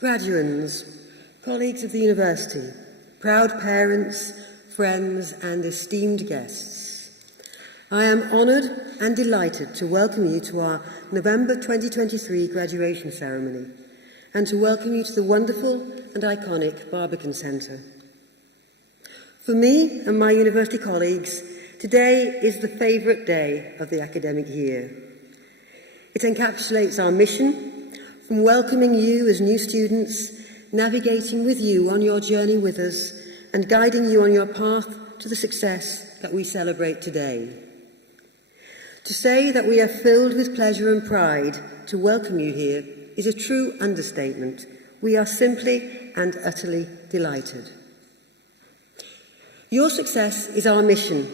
Graduands, colleagues of the university, proud parents, friends and esteemed guests, I am honoured and delighted to welcome you to our November 2023 graduation ceremony and to welcome you to the wonderful and iconic Barbican Centre. For me and my university colleagues, today is the favourite day of the academic year. It encapsulates our mission from welcoming you as new students, navigating with you on your journey with us, and guiding you on your path to the success that we celebrate today. To say that we are filled with pleasure and pride to welcome you here is a true understatement. We are simply and utterly delighted. Your success is our mission,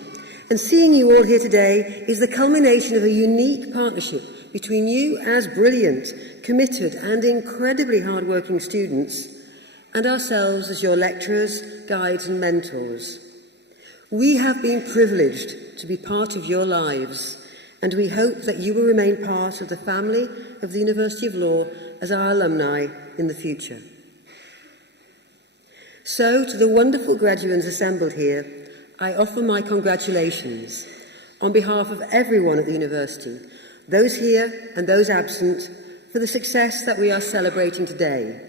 and seeing you all here today is the culmination of a unique partnership between you as brilliant, committed and incredibly hard-working students and ourselves as your lecturers, guides and mentors. We have been privileged to be part of your lives, and we hope that you will remain part of the family of the University of Law as our alumni in the future. So, to the wonderful graduands assembled here, I offer my congratulations on behalf of everyone at the university, those here and those absent, for the success that we are celebrating today.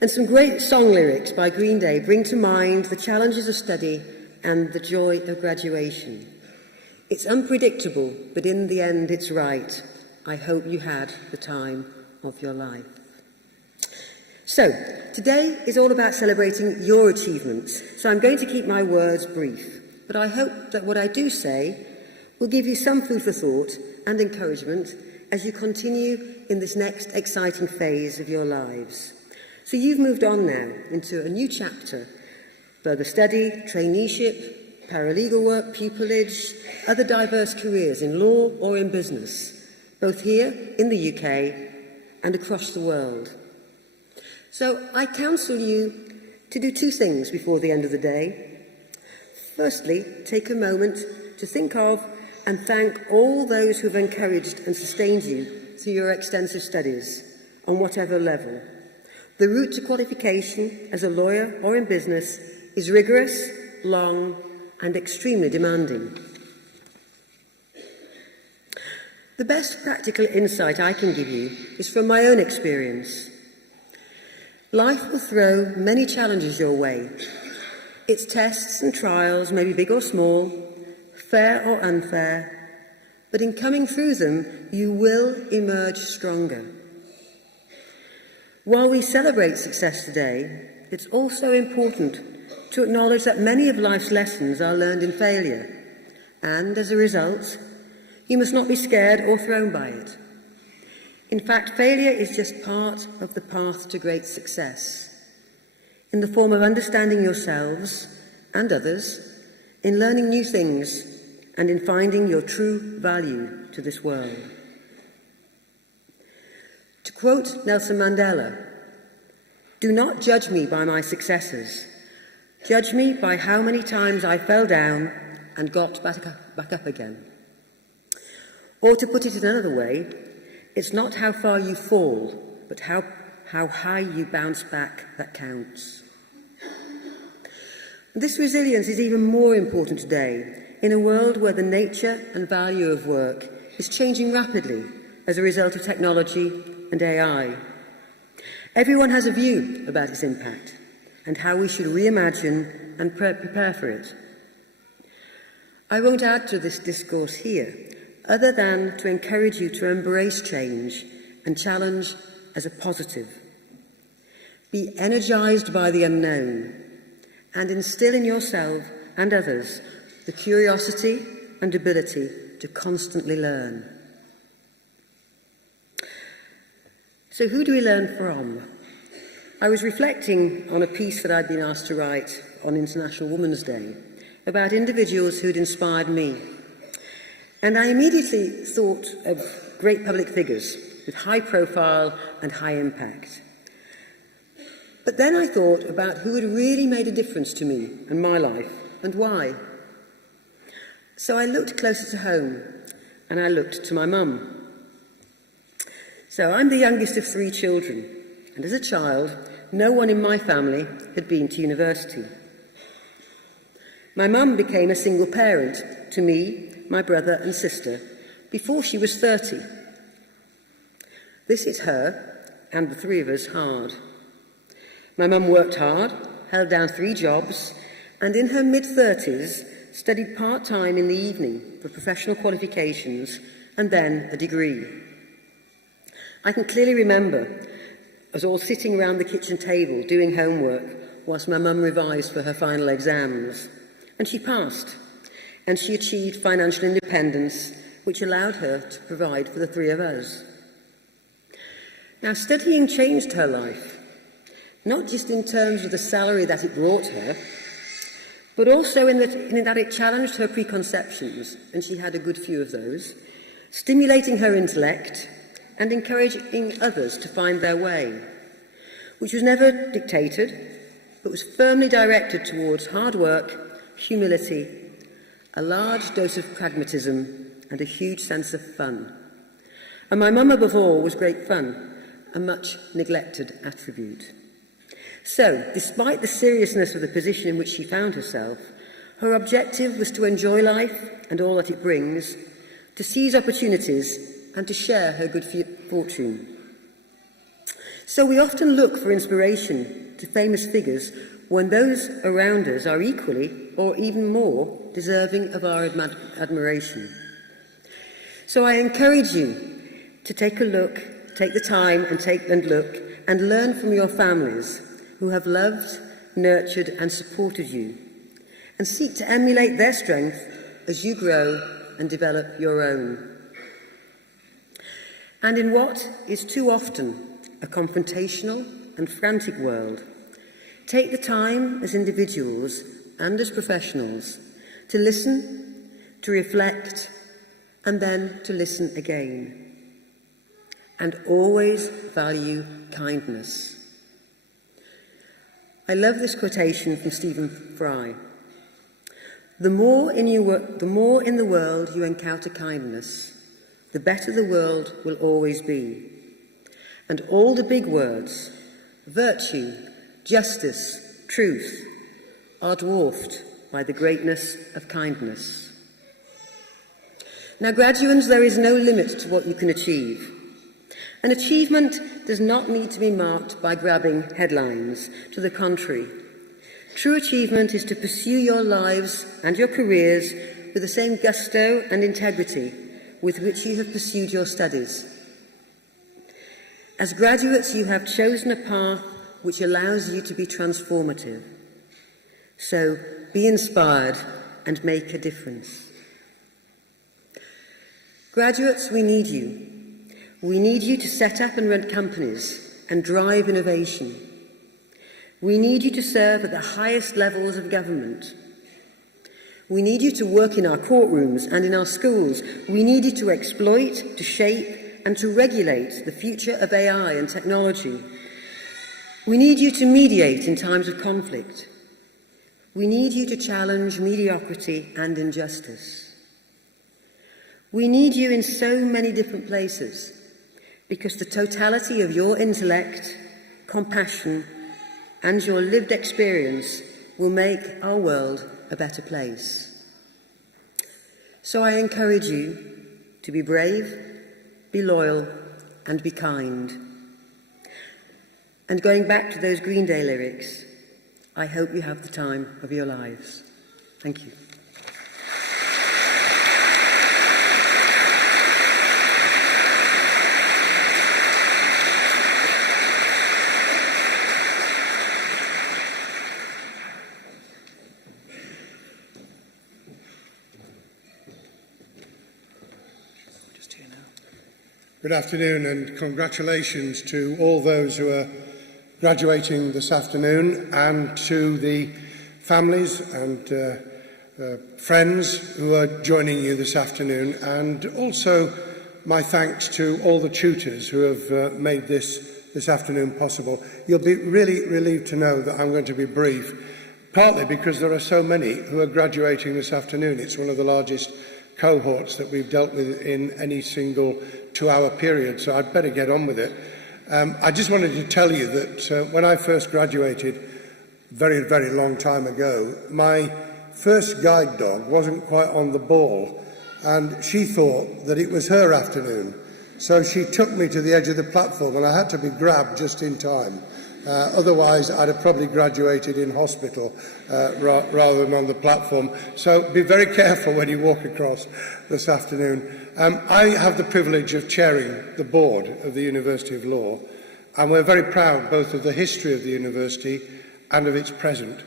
And some great song lyrics by Green Day bring to mind the challenges of study and the joy of graduation. It's unpredictable, but in the end it's right. I hope you had the time of your life. So, today is all about celebrating your achievements, so I'm going to keep my words brief, but I hope that what I do say will give you some food for thought and encouragement as you continue in this next exciting phase of your lives. So you've moved on now into a new chapter: further study, traineeship, paralegal work, pupillage, other diverse careers in law or in business, both here in the UK and across the world. So I counsel you to do two things before the end of the day. Firstly, take a moment to think of and thank all those who have encouraged and sustained you through your extensive studies, on whatever level. The route to qualification as a lawyer or in business is rigorous, long, and extremely demanding. The best practical insight I can give you is from my own experience. Life will throw many challenges your way. Its tests and trials may be big or small, fair or unfair, but in coming through them, you will emerge stronger. While we celebrate success today, it's also important to acknowledge that many of life's lessons are learned in failure, and as a result, you must not be scared or thrown by it. In fact, failure is just part of the path to great success, in the form of understanding yourselves and others, in learning new things, and in finding your true value to this world. To quote Nelson Mandela, "Do not judge me by my successes. Judge me by how many times I fell down and got back up again." Or to put it another way, it's not how far you fall, but how high you bounce back that counts. This resilience is even more important today, in a world where the nature and value of work is changing rapidly as a result of technology and AI. Everyone has a view about its impact and how we should reimagine and prepare for it. I won't add to this discourse here, other than to encourage you to embrace change and challenge as a positive. Be energized by the unknown and instill in yourself and others the curiosity and ability to constantly learn. So who do we learn from? I was reflecting on a piece that I'd been asked to write on International Women's Day about individuals who'd inspired me. And I immediately thought of great public figures with high profile and high impact. But then I thought about who had really made a difference to me and my life, and why. So I looked closer to home, and I looked to my mum. So I'm the youngest of 3 children, and as a child, no one in my family had been to university. My mum became a single parent to me, my brother and sister before she was 30. This hit her and the three of us hard. My mum worked hard, held down 3 jobs, and in her mid-30s studied part-time in the evening for professional qualifications and then a degree. I can clearly remember us all sitting around the kitchen table doing homework whilst my mum revised for her final exams. And she passed, and she achieved financial independence, which allowed her to provide for the 3 of us. Now, studying changed her life, not just in terms of the salary that it brought her, but also in that it challenged her preconceptions, and she had a good few of those, stimulating her intellect and encouraging others to find their way, which was never dictated, but was firmly directed towards hard work, humility, a large dose of pragmatism, and a huge sense of fun. And my mum, above all, was great fun, a much neglected attribute. So, despite the seriousness of the position in which she found herself, her objective was to enjoy life and all that it brings, to seize opportunities, and to share her good fortune. So we often look for inspiration to famous figures when those around us are equally or even more deserving of our admiration. So I encourage you to take a look, take the time and look and learn from your families who have loved, nurtured and supported you, and seek to emulate their strength as you grow and develop your own. And in what is too often a confrontational and frantic world, take the time as individuals and as professionals to listen, to reflect, and then to listen again. And always value kindness. I love this quotation from Stephen Fry. The more in the world you encounter kindness, the better the world will always be. And all the big words, virtue, justice, truth, are dwarfed by the greatness of kindness. Now, graduates, there is no limit to what you can achieve. An achievement does not need to be marked by grabbing headlines. To the contrary, true achievement is to pursue your lives and your careers with the same gusto and integrity with which you have pursued your studies. As graduates, you have chosen a path which allows you to be transformative. So be inspired and make a difference. Graduates, we need you. We need you to set up and run companies and drive innovation. We need you to serve at the highest levels of government. We need you to work in our courtrooms and in our schools. We need you to exploit, to shape, and to regulate the future of AI and technology. We need you to mediate in times of conflict. We need you to challenge mediocrity and injustice. We need you in so many different places, because the totality of your intellect, compassion, and your lived experience will make our world a better place. So I encourage you to be brave, be loyal, and be kind. And going back to those Green Day lyrics, I hope you have the time of your lives. Thank you. Good afternoon and congratulations to all those who are graduating this afternoon and to the families and friends who are joining you this afternoon, and also my thanks to all the tutors who have made this afternoon possible. You'll be really relieved to know that I'm going to be brief, partly because there are so many who are graduating this afternoon. It's one of the largest cohorts that we've dealt with in any single 2-hour period, so I'd better get on with it. I just wanted to tell you that when I first graduated, very, very long time ago, my first guide dog wasn't quite on the ball, and she thought that it was her afternoon. So she took me to the edge of the platform, and I had to be grabbed just in time. Otherwise, I'd have probably graduated in hospital rather than on the platform. So be very careful when you walk across this afternoon. I have the privilege of chairing the board of the University of Law, and we're very proud both of the history of the university and of its present,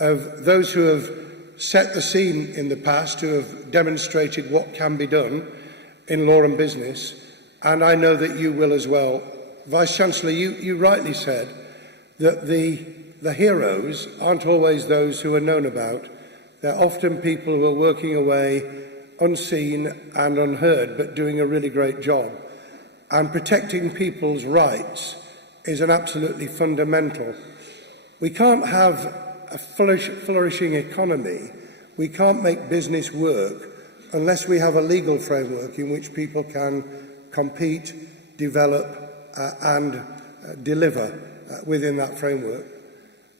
of those who have set the scene in the past, who have demonstrated what can be done in law and business, and I know that you will as well. Vice-Chancellor, you rightly said that the heroes aren't always those who are known about. They're often people who are working away unseen and unheard, but doing a really great job. And protecting people's rights is an absolutely fundamental. We can't have a flourishing economy, we can't make business work unless we have a legal framework in which people can compete, develop and deliver within that framework.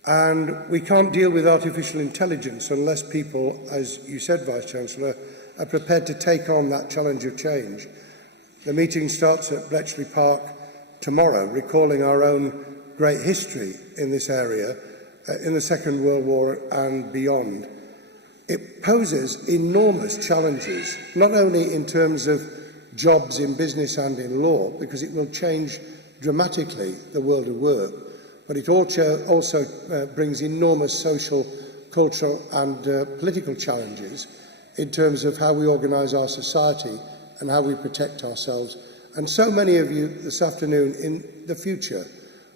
And we can't deal with artificial intelligence unless people, as you said, Vice-Chancellor, are prepared to take on that challenge of change. The meeting starts at Bletchley Park tomorrow, recalling our own great history in this area, in the Second World War and beyond. It poses enormous challenges, not only in terms of jobs in business and in law, because it will change dramatically the world of work, but it also brings enormous social, cultural and political challenges in terms of how we organise our society and how we protect ourselves. And so many of you this afternoon in the future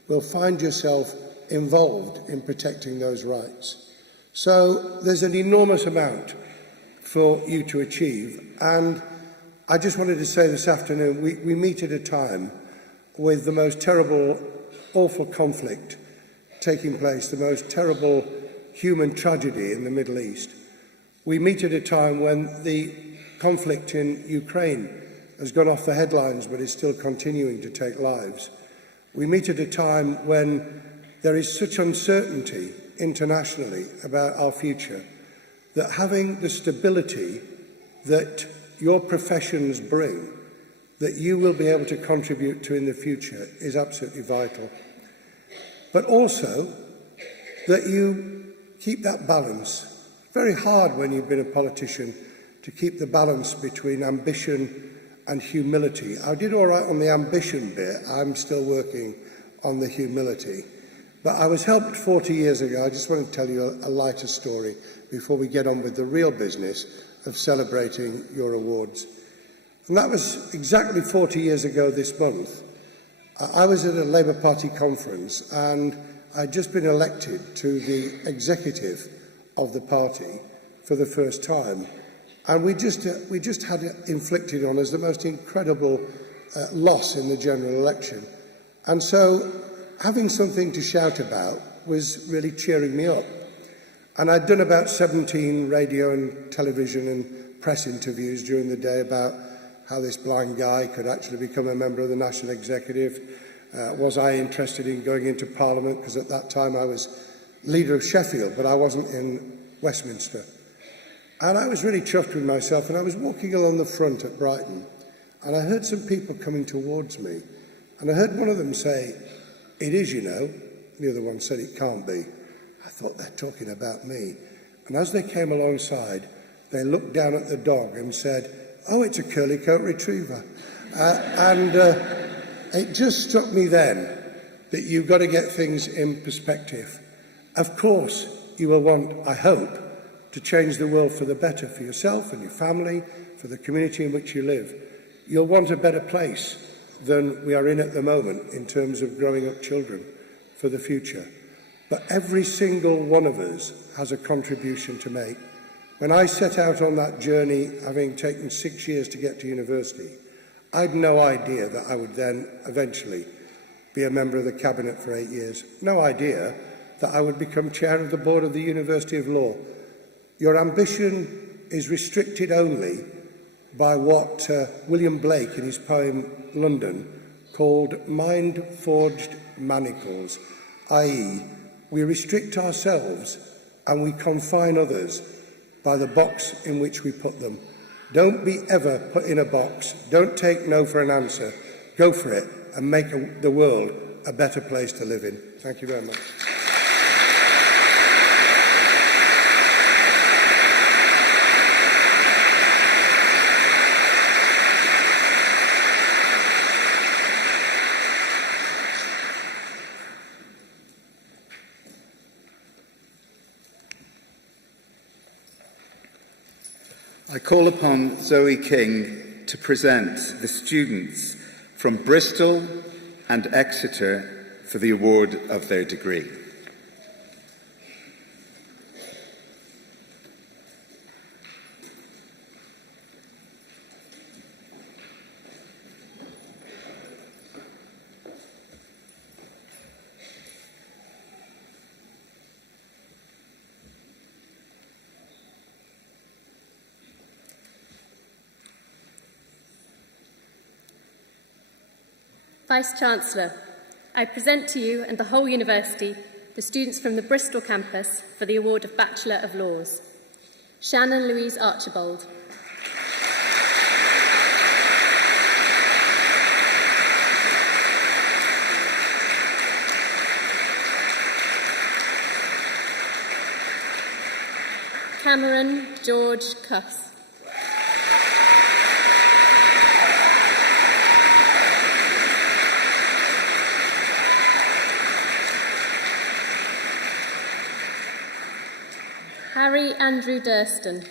will find yourself involved in protecting those rights. So there's an enormous amount for you to achieve, and I just wanted to say this afternoon, we meet at a time with the most terrible, awful conflict taking place, the most terrible human tragedy in the Middle East. We meet at a time when the conflict in Ukraine has gone off the headlines but is still continuing to take lives. We meet at a time when there is such uncertainty internationally about our future that having the stability that your professions bring, that you will be able to contribute to in the future, is absolutely vital. But also that you keep that balance. Very hard when you've been a politician to keep the balance between ambition and humility. I did all right on the ambition bit. I'm still working on the humility. But I was helped 40 years ago. I just want to tell you a lighter story before we get on with the real business of celebrating your awards. And that was exactly 40 years ago this month. I was at a Labour Party conference and I'd just been elected to the executive of the party for the first time. And we just had it inflicted on us the most incredible loss in the general election. And so having something to shout about was really cheering me up. And I'd done about 17 radio and television and press interviews during the day about how this blind guy could actually become a member of the National Executive. Was I interested in going into Parliament? Because at that time I was leader of Sheffield, but I wasn't in Westminster. And I was really chuffed with myself, and I was walking along the front at Brighton, and I heard some people coming towards me, and I heard one of them say, "It is, you know." The other one said, "It can't be." I thought, they're talking about me. And as they came alongside, they looked down at the dog and said, "Oh, it's a curly coat retriever." It just struck me then that you've got to get things in perspective. Of course, you will want, I hope, to change the world for the better, for yourself and your family, for the community in which you live. You'll want a better place than we are in at the moment in terms of growing up children for the future. But every single one of us has a contribution to make. When I set out on that journey, having taken 6 years to get to university, I had no idea that I would then eventually be a member of the Cabinet for 8 years. No idea that I would become chair of the board of the University of Law. Your ambition is restricted only by what William Blake in his poem London called mind-forged manacles, i.e. we restrict ourselves and we confine others by the box in which we put them. Don't be ever put in a box. Don't take no for an answer. Go for it and make the world a better place to live in. Thank you very much. I call upon Zoe King to present the students from Bristol and Exeter for the award of their degree. Vice-Chancellor, I present to you and the whole University the students from the Bristol campus for the award of Bachelor of Laws. Shannon Louise Archibald. Cameron George Cuss. Harry Andrew Durston.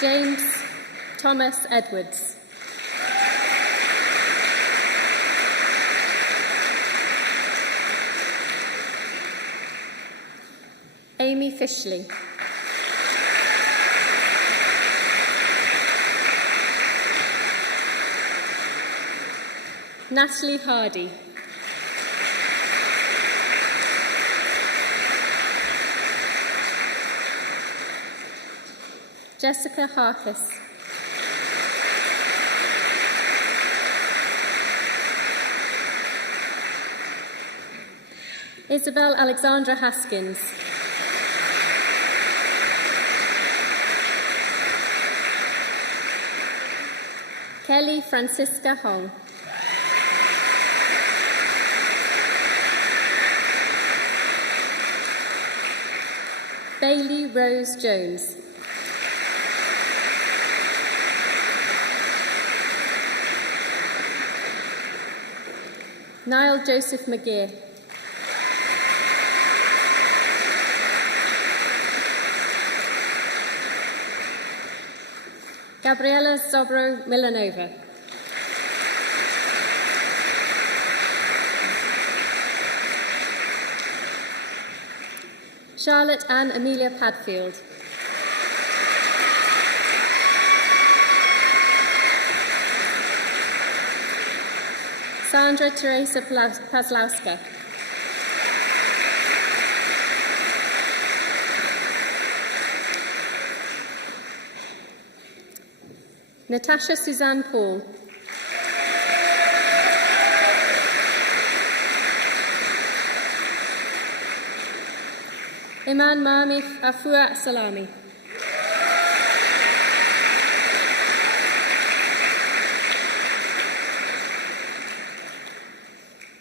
James Thomas Edwards. Amy Fishley. Natalie Hardy. Jessica Harkis. Isabel Alexandra Haskins. Kelly Francisca Hong. Bailey Rose Jones. Niall Joseph McGeer. Gabriela Zobro Milanova. Charlotte Ann Amelia Padfield. Sandra Teresa Pazlowska. Natasha Suzanne Paul. Iman Mahami Afua Salami.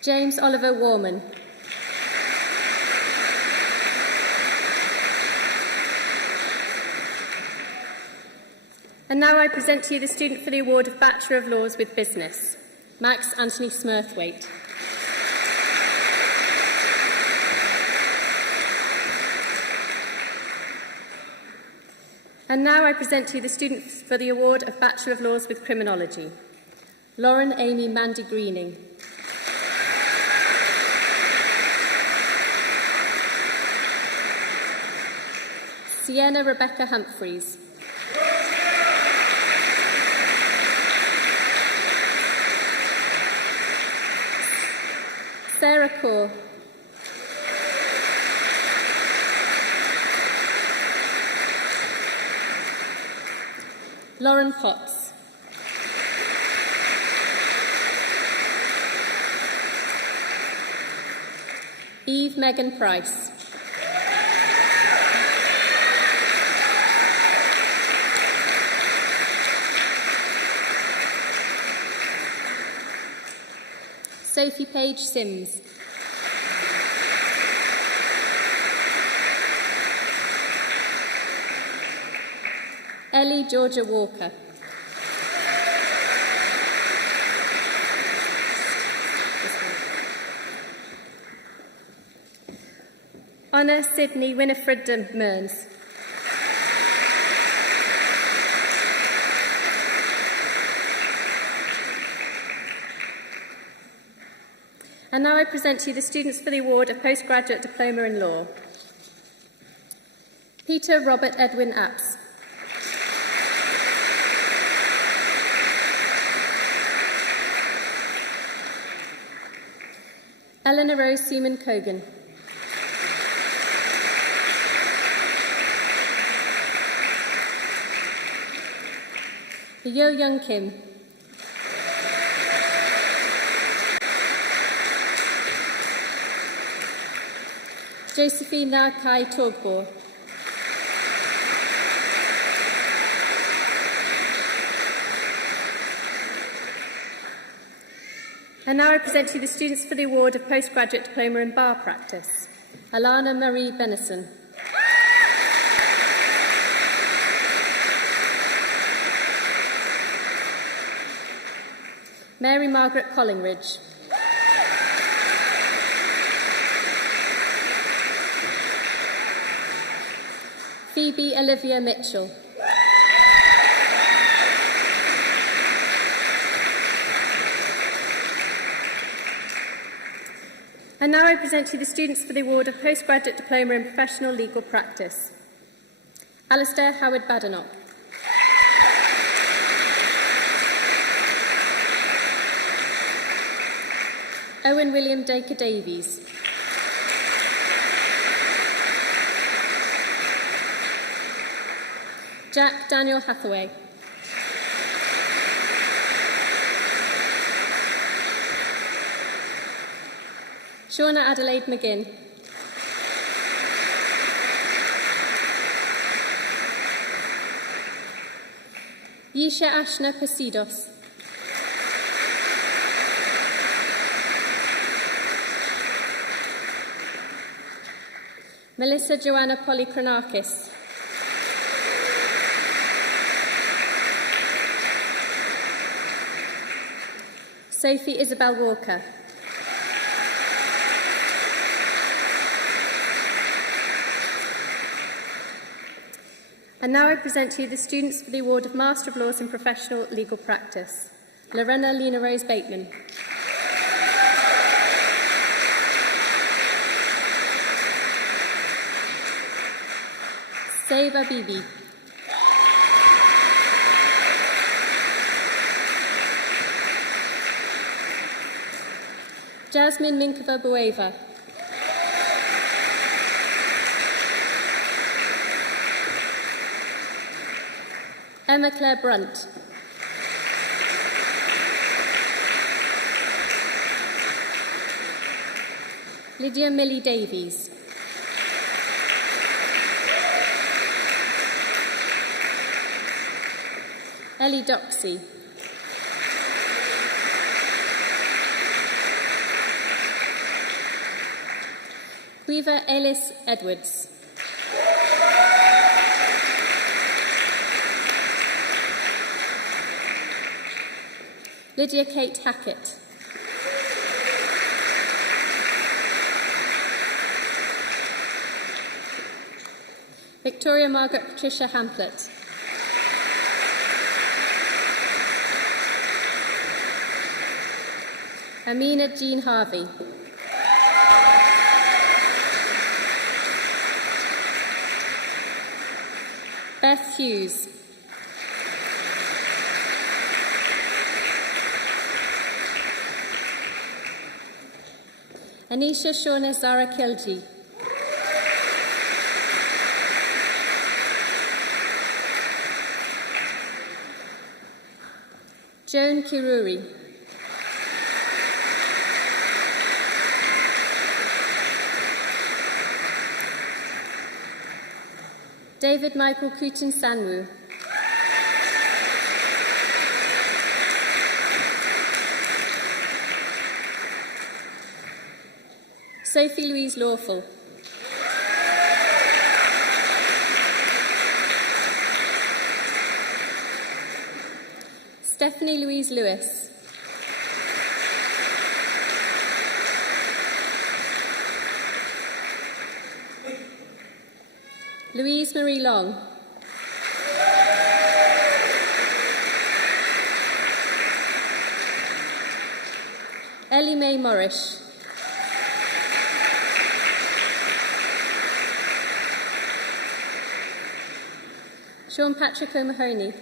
James Oliver Warman. And now I present to you the student for the award of Bachelor of Laws with Business, Max Anthony Smurthwaite. And now I present to you the student for the award of Bachelor of Laws with Criminology, Lauren Amy Mandy Greening. Sienna Rebecca Humphreys. Sarah Kaur. Lauren Potts. Eve Megan Price. Sophie Page Sims. Ellie Georgia Walker. Honor Sydney Winifred de Mearns. And now I present to you the students for the award of Postgraduate Diploma in Law. Peter Robert Edwin Apps. Eleanor Rose Seaman Cogan. Yo Young Kim. Josephine Na Kai Togbor. And now I present to you the students for the award of Postgraduate Diploma in Bar Practice. Alana Marie Benison. Mary Margaret Collingridge. Phoebe Olivia Mitchell. And now I present to you the students for the award of Postgraduate Diploma in Professional Legal Practice. Alistair Howard Badenoch. Owen William Dacre Davies. Jack Daniel Hathaway. Shauna Adelaide McGinn. Yisha Ashna Pasidos. Melissa Joanna Polychronakis. Sophie Isabel Walker. And now I present to you the students for the award of Master of Laws in Professional Legal Practice. Lorena Lena Rose Bateman. Seba Bibi. Jasmine Minkova Bueva. Emma Claire Brunt. Lydia Millie Davies. Ellie Doxey. Weaver Ellis Edwards. Lydia Kate Hackett. Victoria Margaret Patricia Hamplett. Amina Jean Harvey. Beth Hughes. Anisha Shauna Zara Kilji. Joan Kiruri. David Michael Kutin Sanwu. Sophie Louise Lawful. Stephanie Louise Lewis. Louise Marie Long. Ellie Mae Morrish. Sean Patrick O'Mahony.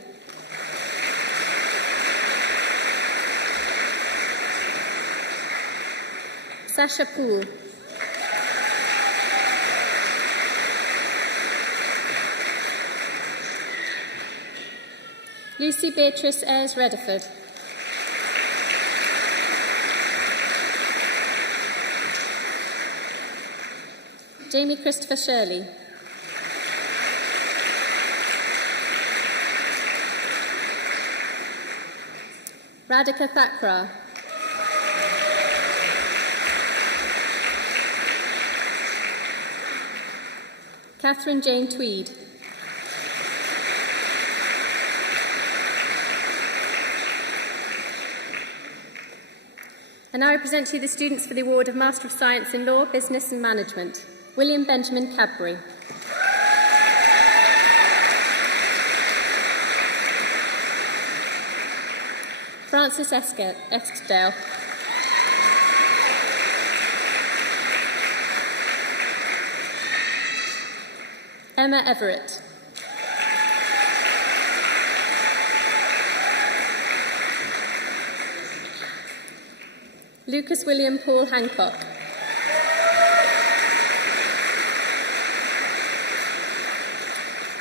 Sasha Poole. Lucy Beatrice Ayres Rediford. Jamie Christopher Shirley. Radhika Thakrar. Catherine Jane Tweed. And now I present to you the students for the award of Master of Science in Law, Business and Management. William Benjamin Cadbury. Francis Eskdale. Emma Everett. Lucas William Paul Hancock.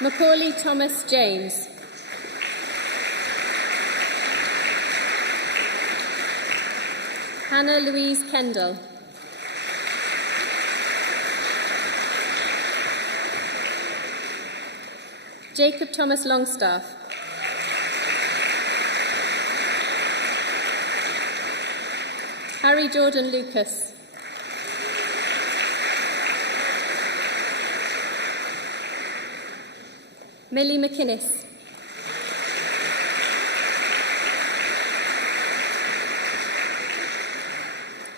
Macaulay Thomas James. Hannah Louise Kendall. Jacob Thomas Longstaff. Harry Jordan Lucas. Millie McInnes.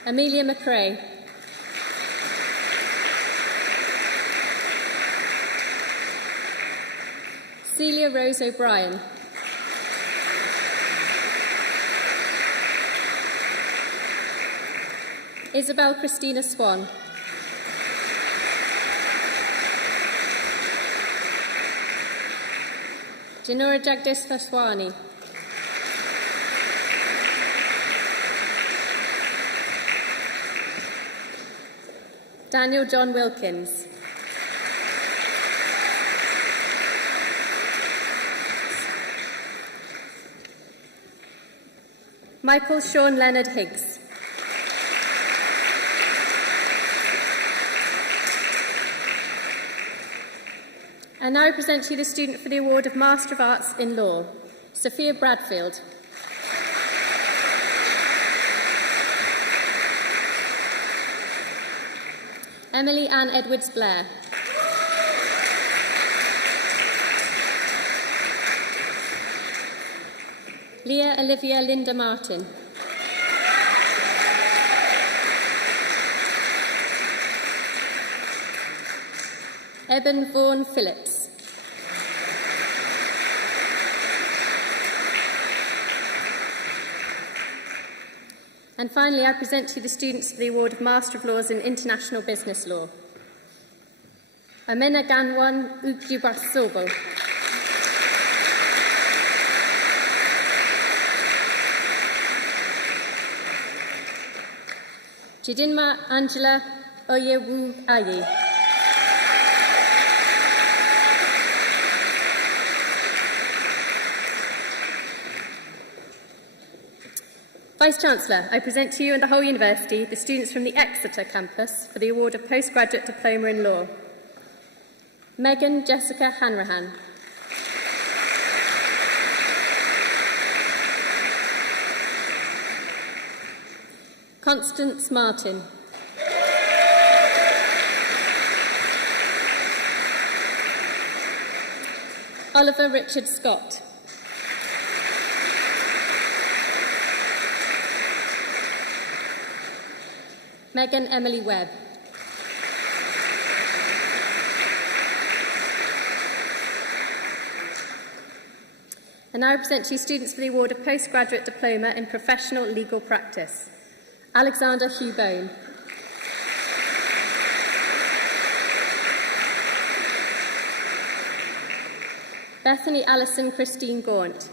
Amelia McRae. Celia Rose O'Brien. Isabel Christina Swan. Janura Jagdish Thaswani. Daniel John Wilkins. Michael Sean Leonard Higgs. And now I present to you the student for the award of Master of Arts in Law, Sophia Bradfield. Emily Ann Edwards Blair. Leah Olivia Linda Martin. Eben Vaughan Phillips. And finally, I present to you the students for the award of Master of Laws in International Business Law. Amena Ganwan Ujibasobo. Chidinma Angela Oyewu Ayi. Vice-Chancellor, I present to you and the whole University the students from the Exeter campus for the award of Postgraduate Diploma in Law. Megan Jessica Hanrahan. Constance Martin. Oliver Richard Scott. Megan Emily Webb. And now I present to you students for the award of Postgraduate Diploma in Professional Legal Practice. Alexander Hugh Bone. Bethany Alison Christine Gaunt.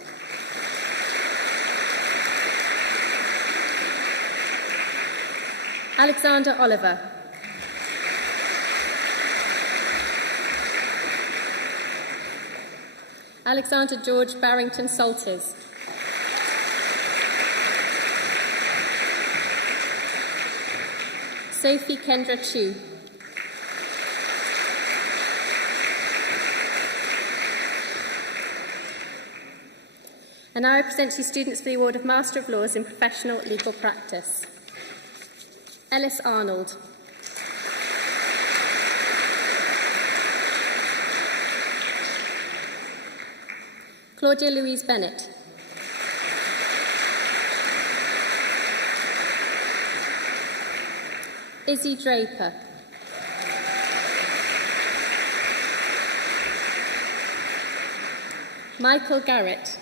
Alexander Oliver. Alexander George Barrington Salters. Sophie Kendra Chu. And now I present to you students for the award of Master of Laws in Professional Legal Practice. Ellis Arnold. Claudia Louise Bennett. Izzy Draper. Michael Garrett.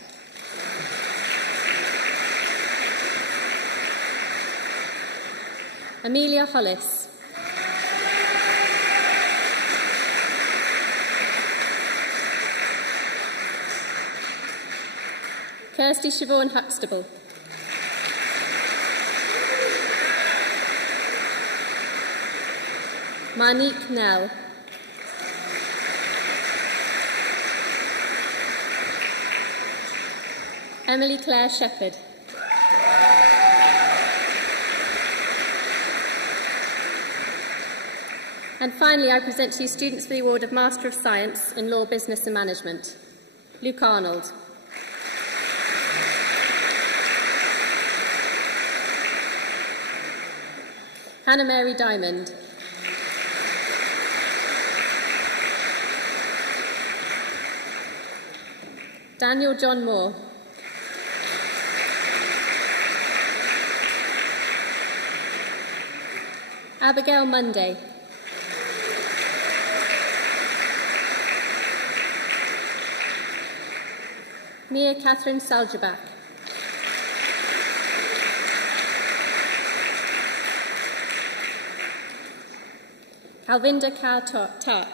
Amelia Hollis. Kirsty Siobhan Huxtable. Marnique Nell. Emily Claire Shepherd. And finally, I present to you students for the award of Master of Science in Law, Business and Management. Luke Arnold. Hannah Mary Diamond. Daniel John Moore. Abigail Monday. Mia Catherine Saljabak. Alvinda Kaur Tark.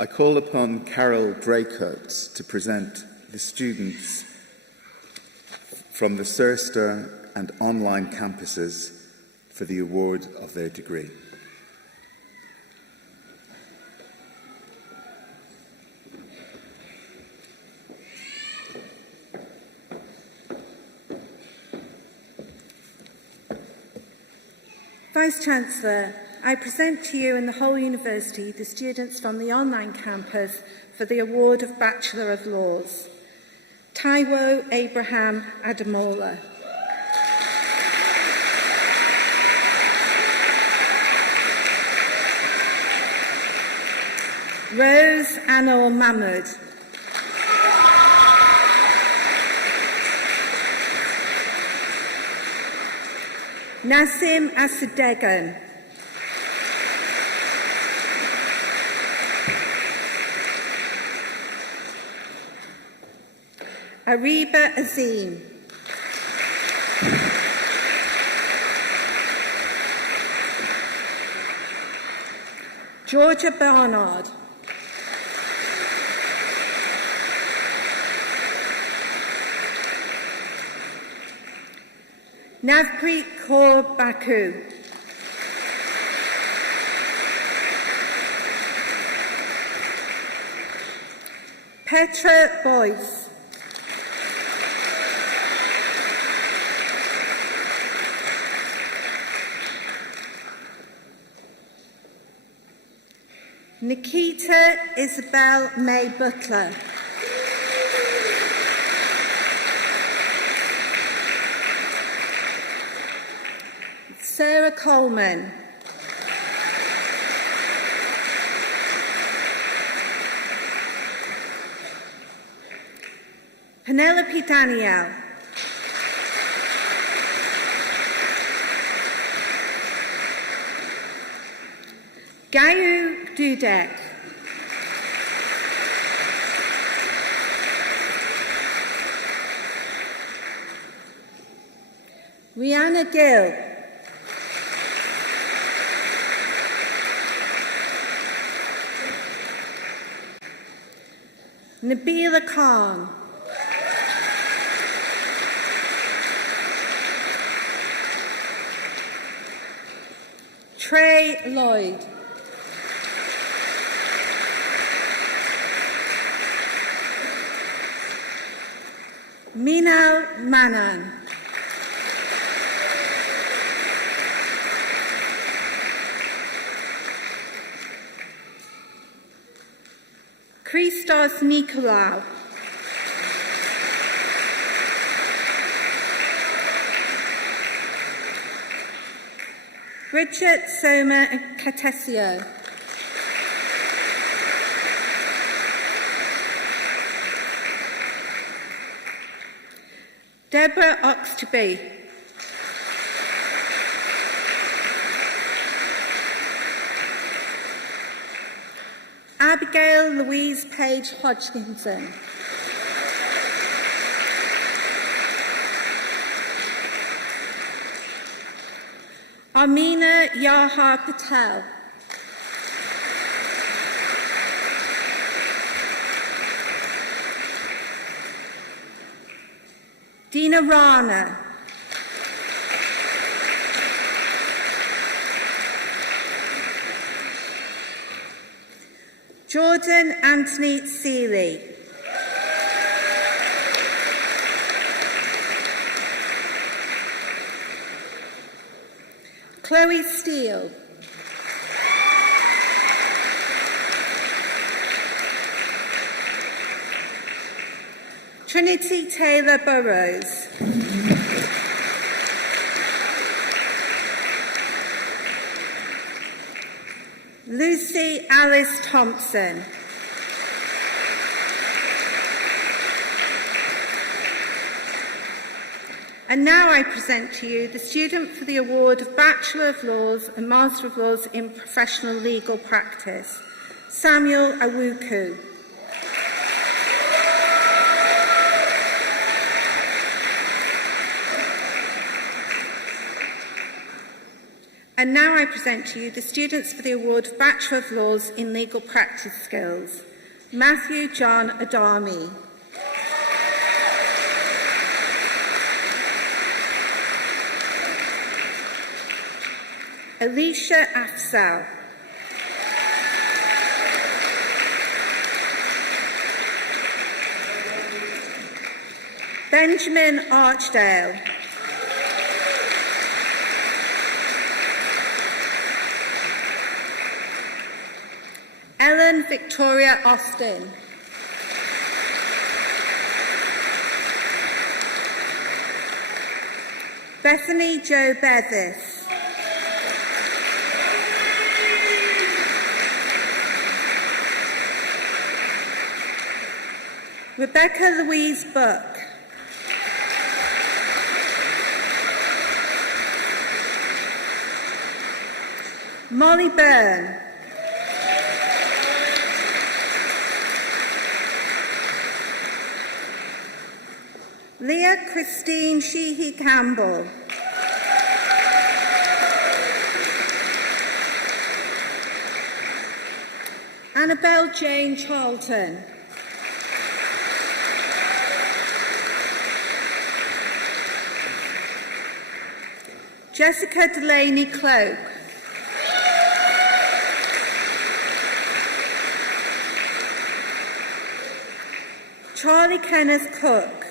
I call upon Carol Draycote to present the students from the Surster and online campuses for the award of their degree. Vice-Chancellor, I present to you and the whole University the students from the online campus for the award of Bachelor of Laws. Taiwo Abraham Adamola. Rose Anor Mahmood. Nassim Asadegan. Ariba Azim. Georgia Barnard. Navpreet Kaur Baku. Petra Boyce. Nikita Isabel May Butler. Sarah Coleman. Penelope Daniel. Gayu Dudek. Rihanna Gill. Nabila Khan. Trey Lloyd. Minal Manan. Christos Nikolaou. Bridget Soma Catesio. Deborah Oxtoby. Abigail Louise Page Hodgkinson. Amina Yaha Patel. Dina Rana. Jordan Anthony Seeley. Chloe Steele. Trinity Taylor Burrows. Lucy Alice Thompson. And now I present to you the student for the award of Bachelor of Laws and Master of Laws in Professional Legal Practice, Samuel Awuku. And now I present to you the students for the award of Bachelor of Laws in Legal Practice Skills, Matthew John Adami. Alicia Afzal. Benjamin Archdale. Ellen Victoria Austin. Bethany Jo Bevis. Rebecca Louise Buck. Molly Byrne. Leah Christine Sheehy Campbell. Annabelle Jane Charlton. Jessica Delaney Cloak. Charlie Kenneth Cook.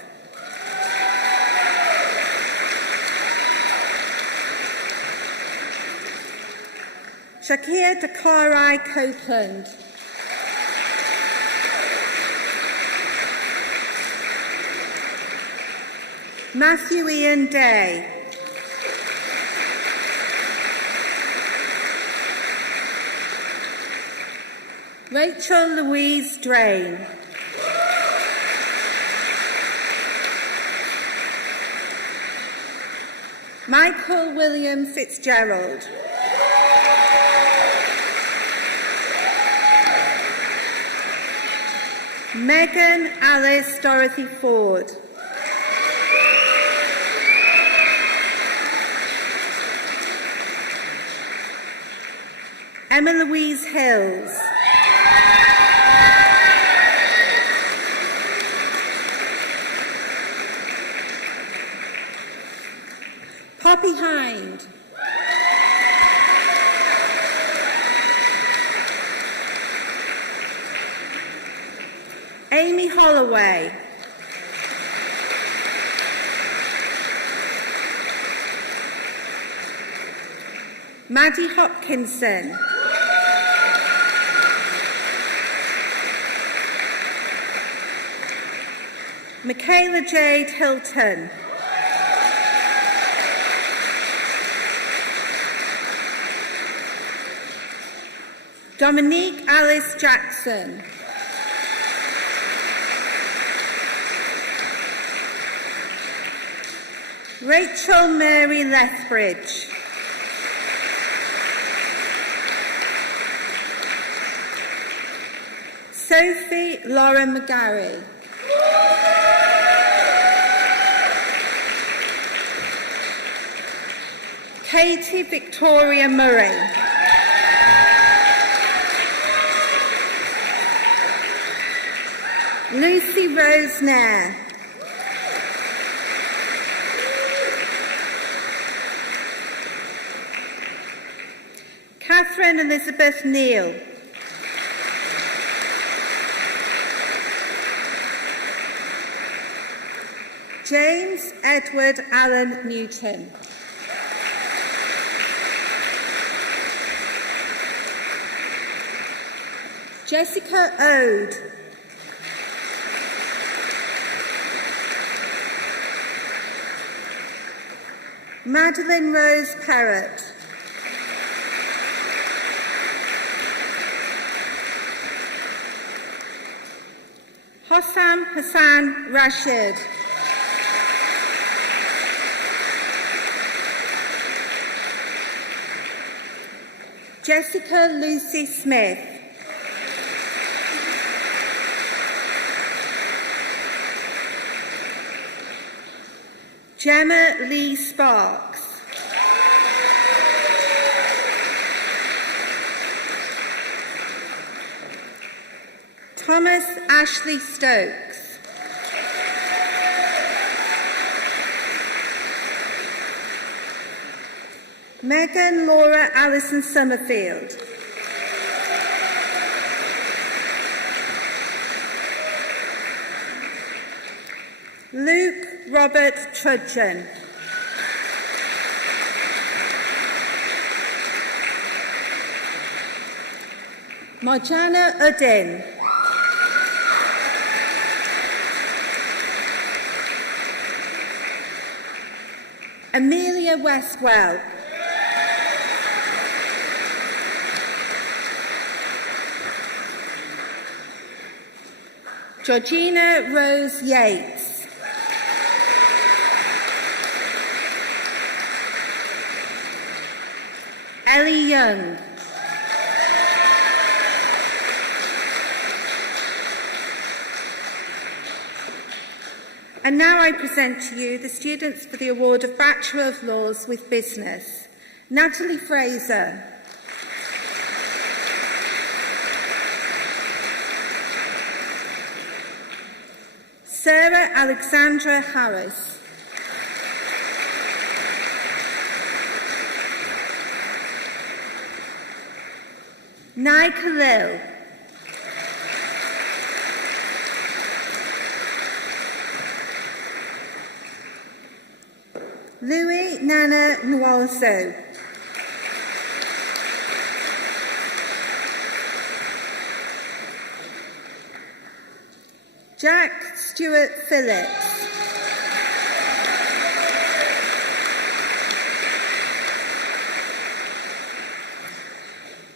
Shakir Dakarai Copeland. Matthew Ian Day. Rachel Louise Drain. Michael William Fitzgerald. Megan Alice Dorothy Ford. Emma Louise Hills. Poppy Hind. Amy Holloway. Maddie Hopkinson. Michaela Jade Hilton. Dominique Alice Jackson. Rachel Mary Lethbridge. Sophie Laura McGarry. Katie Victoria Murray. Lucy Rose Nair. Catherine Elizabeth Neal. James Edward Allen Newton. Jessica Ode. Madeline Rose Perrott. Hossam Hassan Rashid. Jessica Lucy Smith. Gemma Lee Sparks. Thomas Ashley Stokes. Megan Laura Allison Summerfield. Luke Robert Trudgeon. Marjana Uddin. Amelia Westwell. Georgina Rose Yates. Ellie Young. And now I present to you the students for the award of Bachelor of Laws with Business. Natalie Fraser. Sarah Alexandra Harris. Nai Khalil. Louis Nana Nwalso. Jack Stewart Phillips.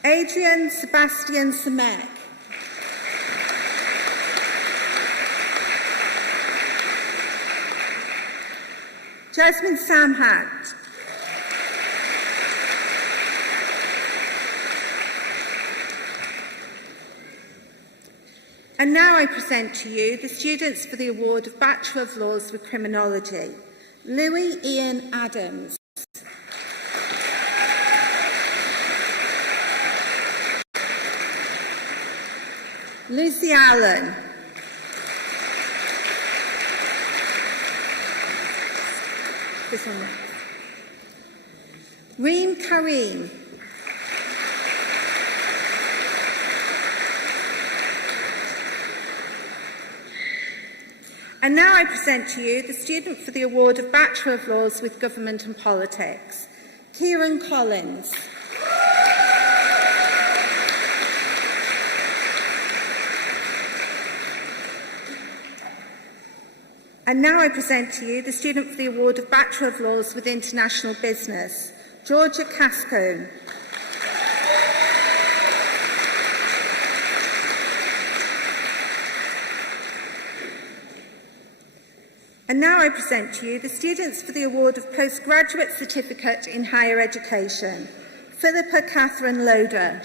Adrian Sebastian Samek. Jasmine Samhat. And now I present to you the students for the award of Bachelor of Laws with Criminology. Louis Ian Adams. Lucy Allen. This one. Reem Kareem. And now I present to you the student for the award of Bachelor of Laws with Government and Politics, Kieran Collins. And now I present to you the student for the award of Bachelor of Laws with International Business, Georgia Cascone. And now I present to you the students for the award of Postgraduate Certificate in Higher Education, Philippa Catherine Loder.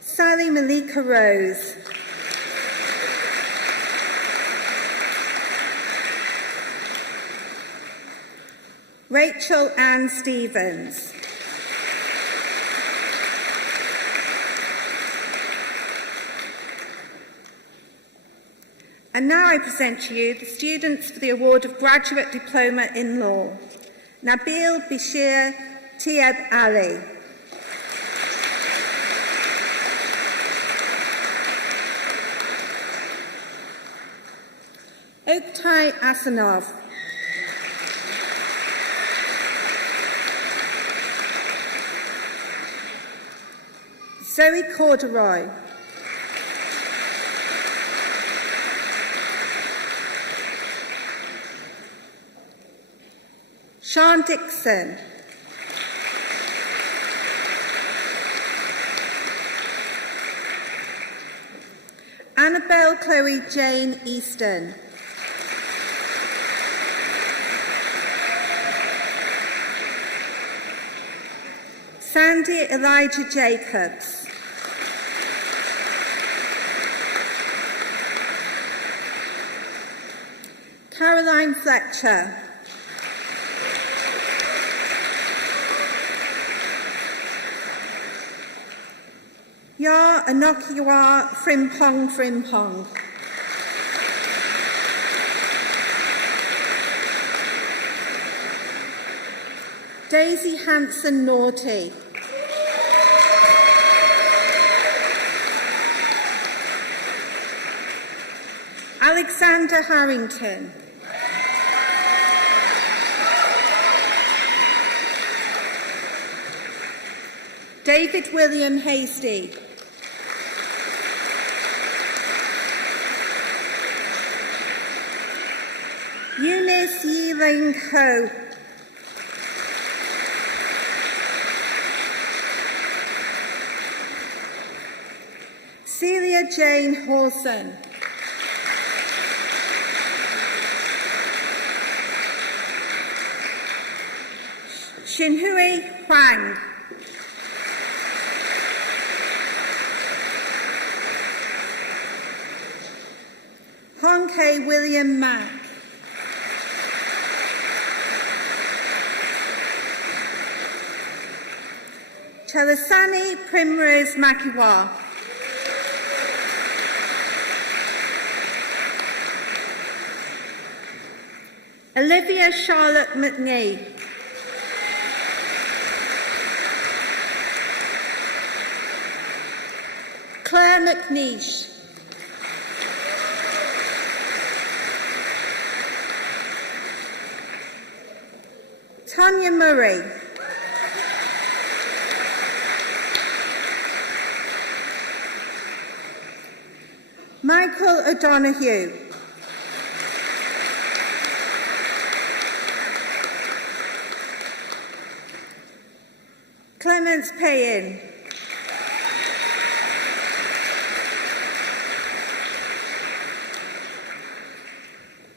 Sally Malika Rose. Rachel Ann Stevens. And now I present to you the students for the award of Graduate Diploma in Law, Nabil Bashir Tieb Ali. Oktay Asanov. Zoe Corduroy. Sean Dixon. Annabelle Chloe Jane Easton. Sandy Elijah Jacobs. Caroline Fletcher. Ya Anokiwa Frimpong Frimpong. Daisy Hanson Naughty. Alexander Harrington. David William Hasty. Eunice Yiling Ho. Celia Jane Hawson. Xinhui Huang. Hong K. William Mack. Chalasani Primrose Makiwa. Olivia Charlotte McNee. Claire McNeish. Tanya Murray. Michael O'Donoghue. Clemence Payen.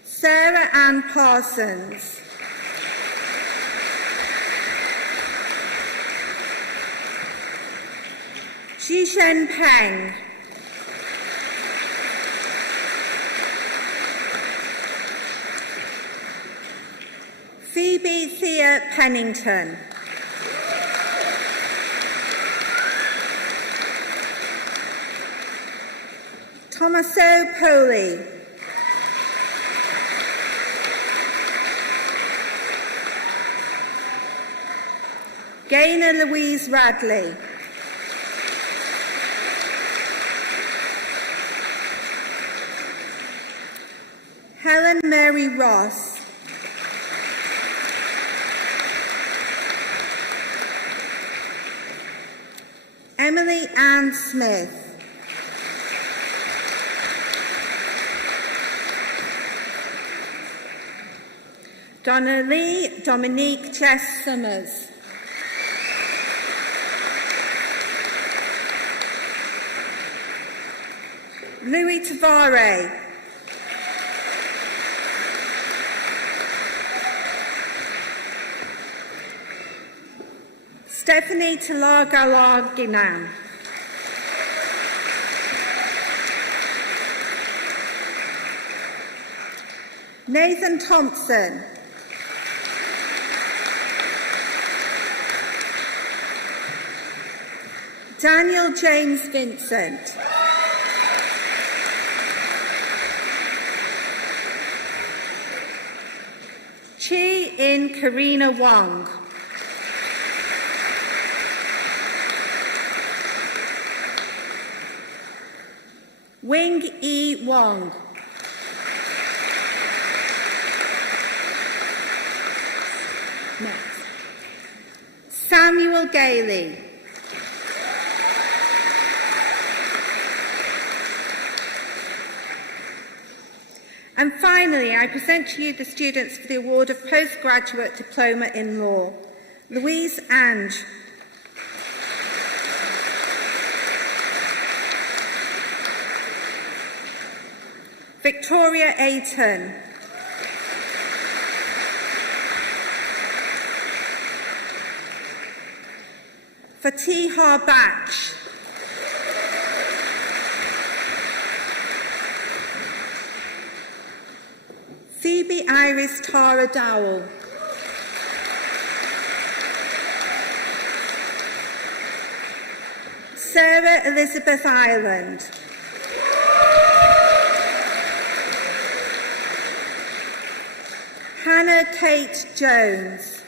Sarah Ann Parsons. Xishen Peng. Phoebe Thea Pennington. Tomaso Poli. Gaynor Louise Radley. Helen Mary Ross. Emily Ann Smith. Donnelly Dominique Jess Summers. Louis Tavare. Stephanie Talagalarginan. Nathan Thompson. Daniel James Vincent. Chi In Karina Wong. Wing E. Wong. Next. Samuel Gailey. And finally, I present to you the students for the award of Postgraduate Diploma in Law. Louise Ange. Victoria Ayton. Fatiha Baksh. Phoebe Iris Tara Dowell. Sarah Elizabeth Ireland. Hannah Kate Jones.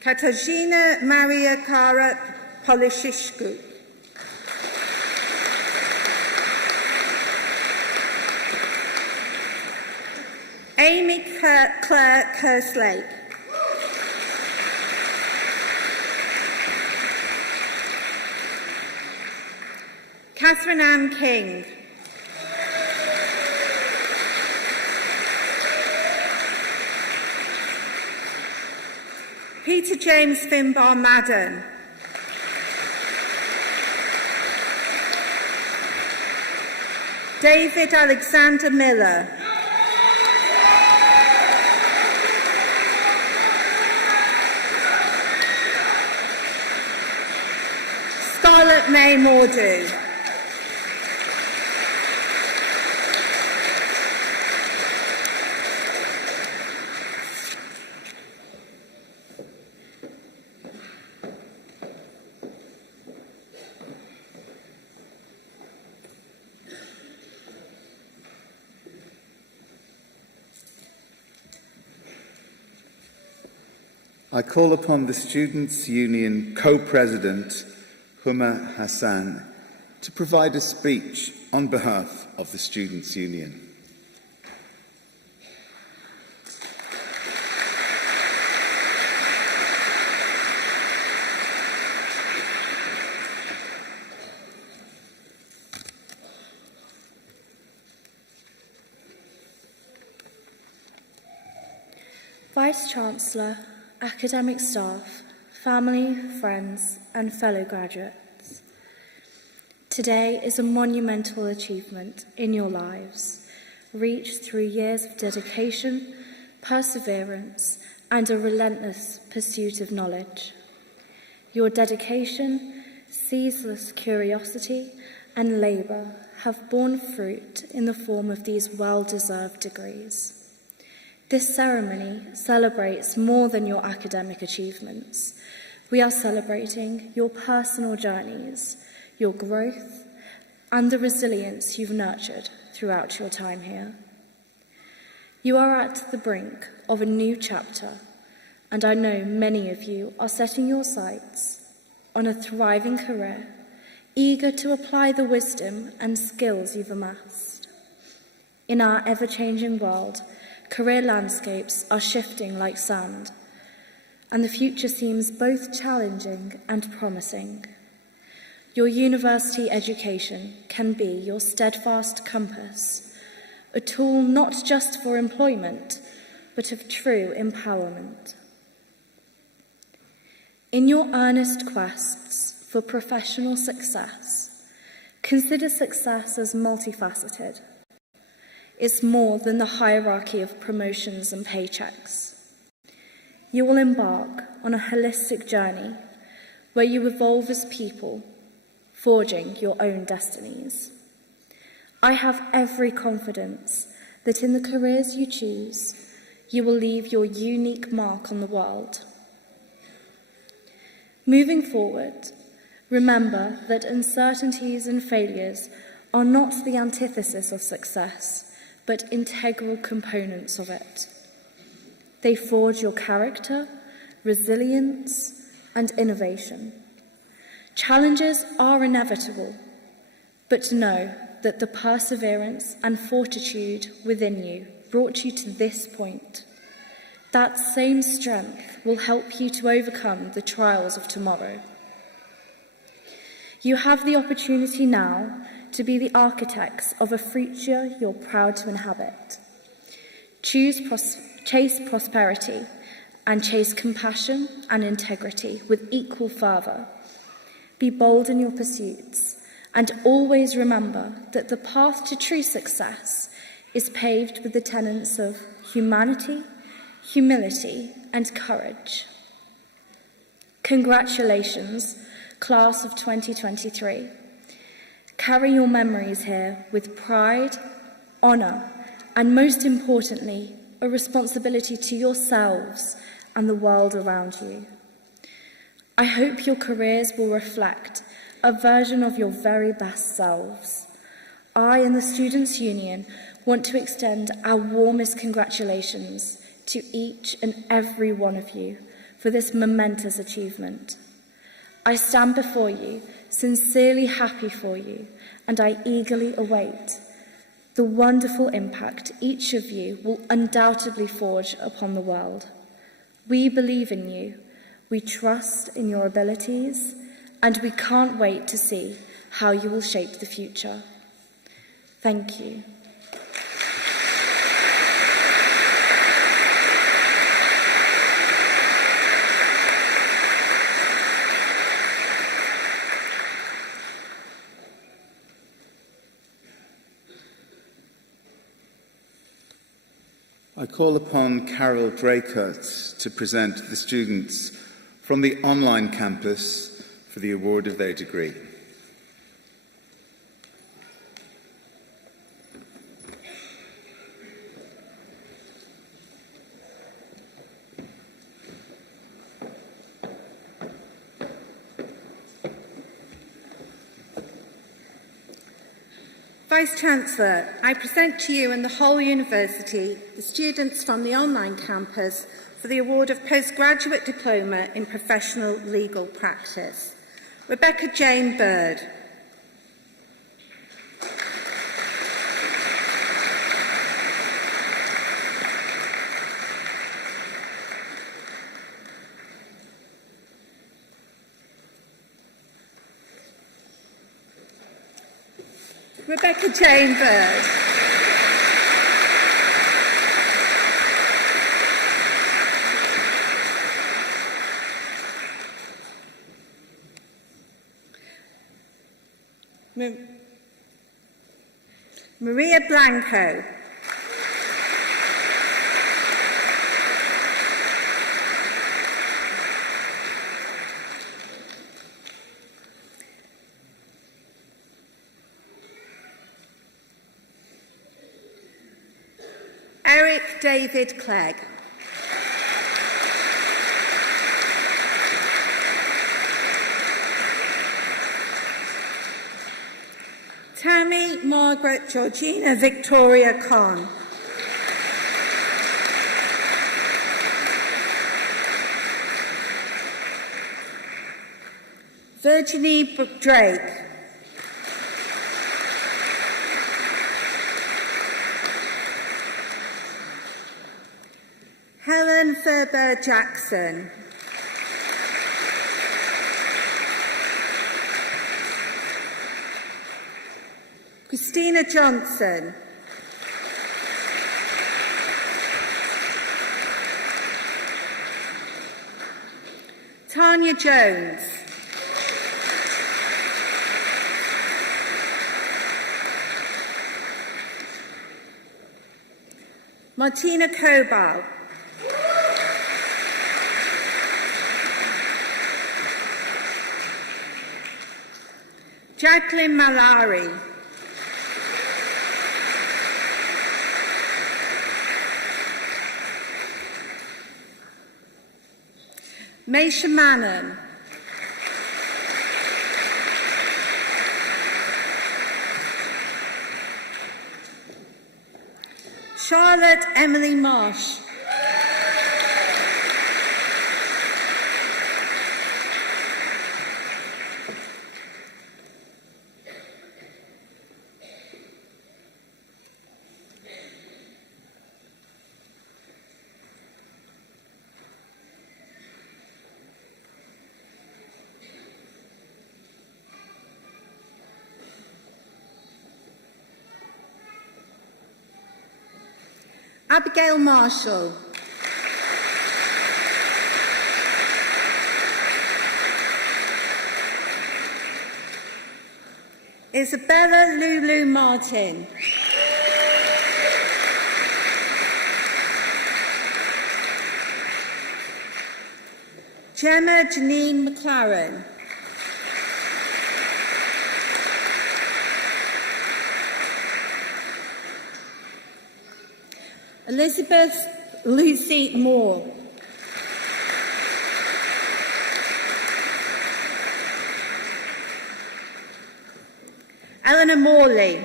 Katarzyna Maria Kara Polishishku. Amy Claire Kerslake. Catherine Ann King. Peter James Finbar Madden. David Alexander Miller. Scarlett May Mordew. I call upon the Students' Union co-president, Huma Hassan, to provide a speech on behalf of the Students' Union. Vice-Chancellor, academic staff, family, friends and fellow graduates. Today is a monumental achievement in your lives, reached through years of dedication, perseverance and a relentless pursuit of knowledge. Your dedication, ceaseless curiosity and labour have borne fruit in the form of these well-deserved degrees. This ceremony celebrates more than your academic achievements. We are celebrating your personal journeys, your growth, and the resilience you've nurtured throughout your time here. You are at the brink of a new chapter, and I know many of you are setting your sights on a thriving career, eager to apply the wisdom and skills you've amassed. In our ever-changing world, career landscapes are shifting like sand, and the future seems both challenging and promising. Your university education can be your steadfast compass, a tool not just for employment, but of true empowerment. In your earnest quests for professional success, consider success as multifaceted. It's more than the hierarchy of promotions and paychecks. You will embark on a holistic journey where you evolve as people, forging your own destinies. I have every confidence that in the careers you choose, you will leave your unique mark on the world. Moving forward, remember that uncertainties and failures are not the antithesis of success, but integral components of it. They forge your character, resilience, and innovation. Challenges are inevitable, but know that the perseverance and fortitude within you brought you to this point. That same strength will help you to overcome the trials of tomorrow. You have the opportunity now to be the architects of a future you're proud to inhabit. Chase prosperity and chase compassion and integrity with equal fervour. Be bold in your pursuits and always remember that the path to true success is paved with the tenets of humanity, humility and courage. Congratulations, class of 2023. Carry your memories here with pride, honour, and most importantly, a responsibility to yourselves and the world around you. I hope your careers will reflect a version of your very best selves. I and the Students' Union want to extend our warmest congratulations to each and every one of you for this momentous achievement. I stand before you, sincerely happy for you, and I eagerly await the wonderful impact each of you will undoubtedly forge upon the world. We believe in you, we trust in your abilities, and we can't wait to see how you will shape the future. Thank you. I call upon Carol Draycott to present the students from the online campus for the award of their degree. Vice-Chancellor, I present to you and the whole university the students from the online campus for the award of Postgraduate Diploma in Professional Legal Practice. Rebecca Jane Bird. Rebecca Jane Bird. Maria Blanco. Eric David Clegg. Tammy Margaret Georgina Victoria Khan. Virginie Drake. Helen Ferber Jackson. Christina Johnson. Tanya Jones. Martina Kobal. Jacqueline Malari. Maisha Manon. Charlotte Emily Marsh. Abigail Marshall. Isabella Lulu Martin. Gemma Janine McLaren. Elizabeth Lucy Moore. Eleanor Morley.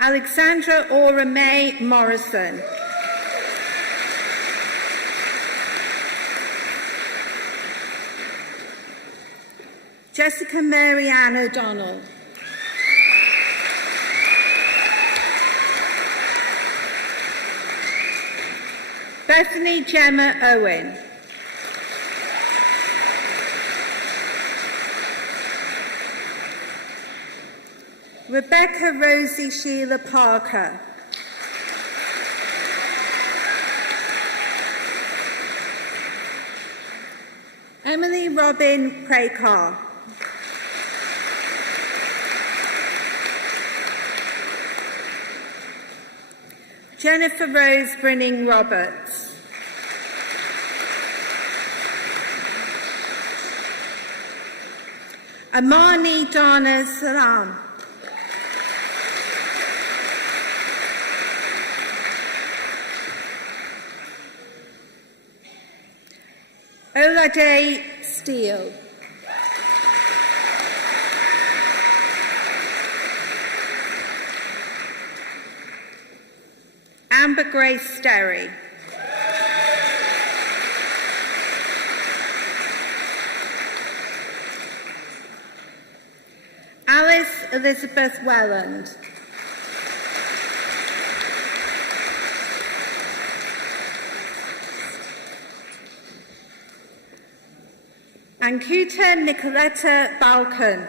Alexandra Aura May Morrison. Jessica Mary Ann O'Donnell. Bethany Gemma Owen. Rebecca Rosie Sheila Parker. Emily Robin Praykar. Jennifer Rose Brinning Roberts. Amani Dana Salam. Olade Steele. Amber Grace Sterry. Alice Elizabeth Welland. Ankuta Nicoletta Balkan.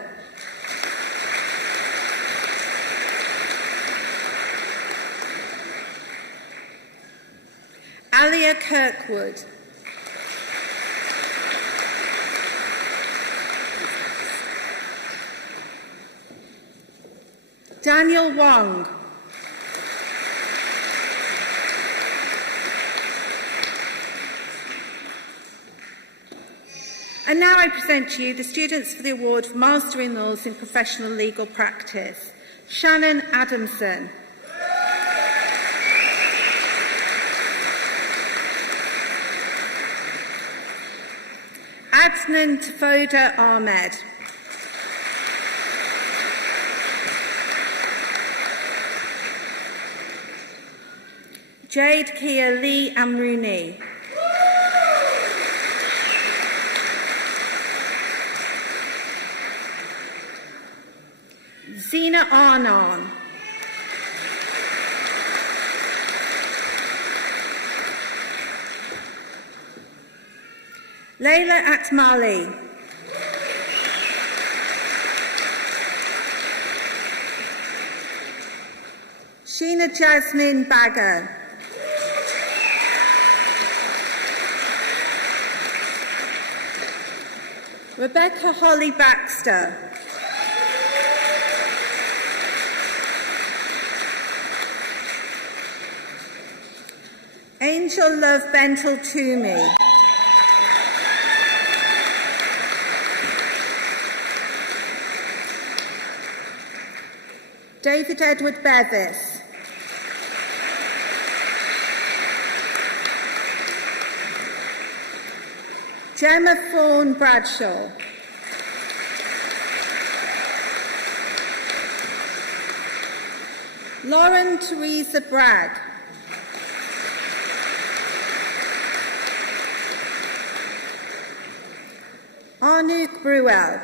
Alia Kirkwood. Daniel Wong. And now I present to you the students for the award for Master in Laws in Professional Legal Practice. Shannon Adamson. Adnan Tafoda Ahmed. Jade Kia Lee Amruni. Zina Arnon. Layla Atmali. Sheena Jasmine Bagger. Rebecca Holly Baxter. Angel Love Bentel Toomey. David Edward Bevis. Gemma Fawn Bradshaw. Lauren Teresa Bragg. Arnouk Bruel.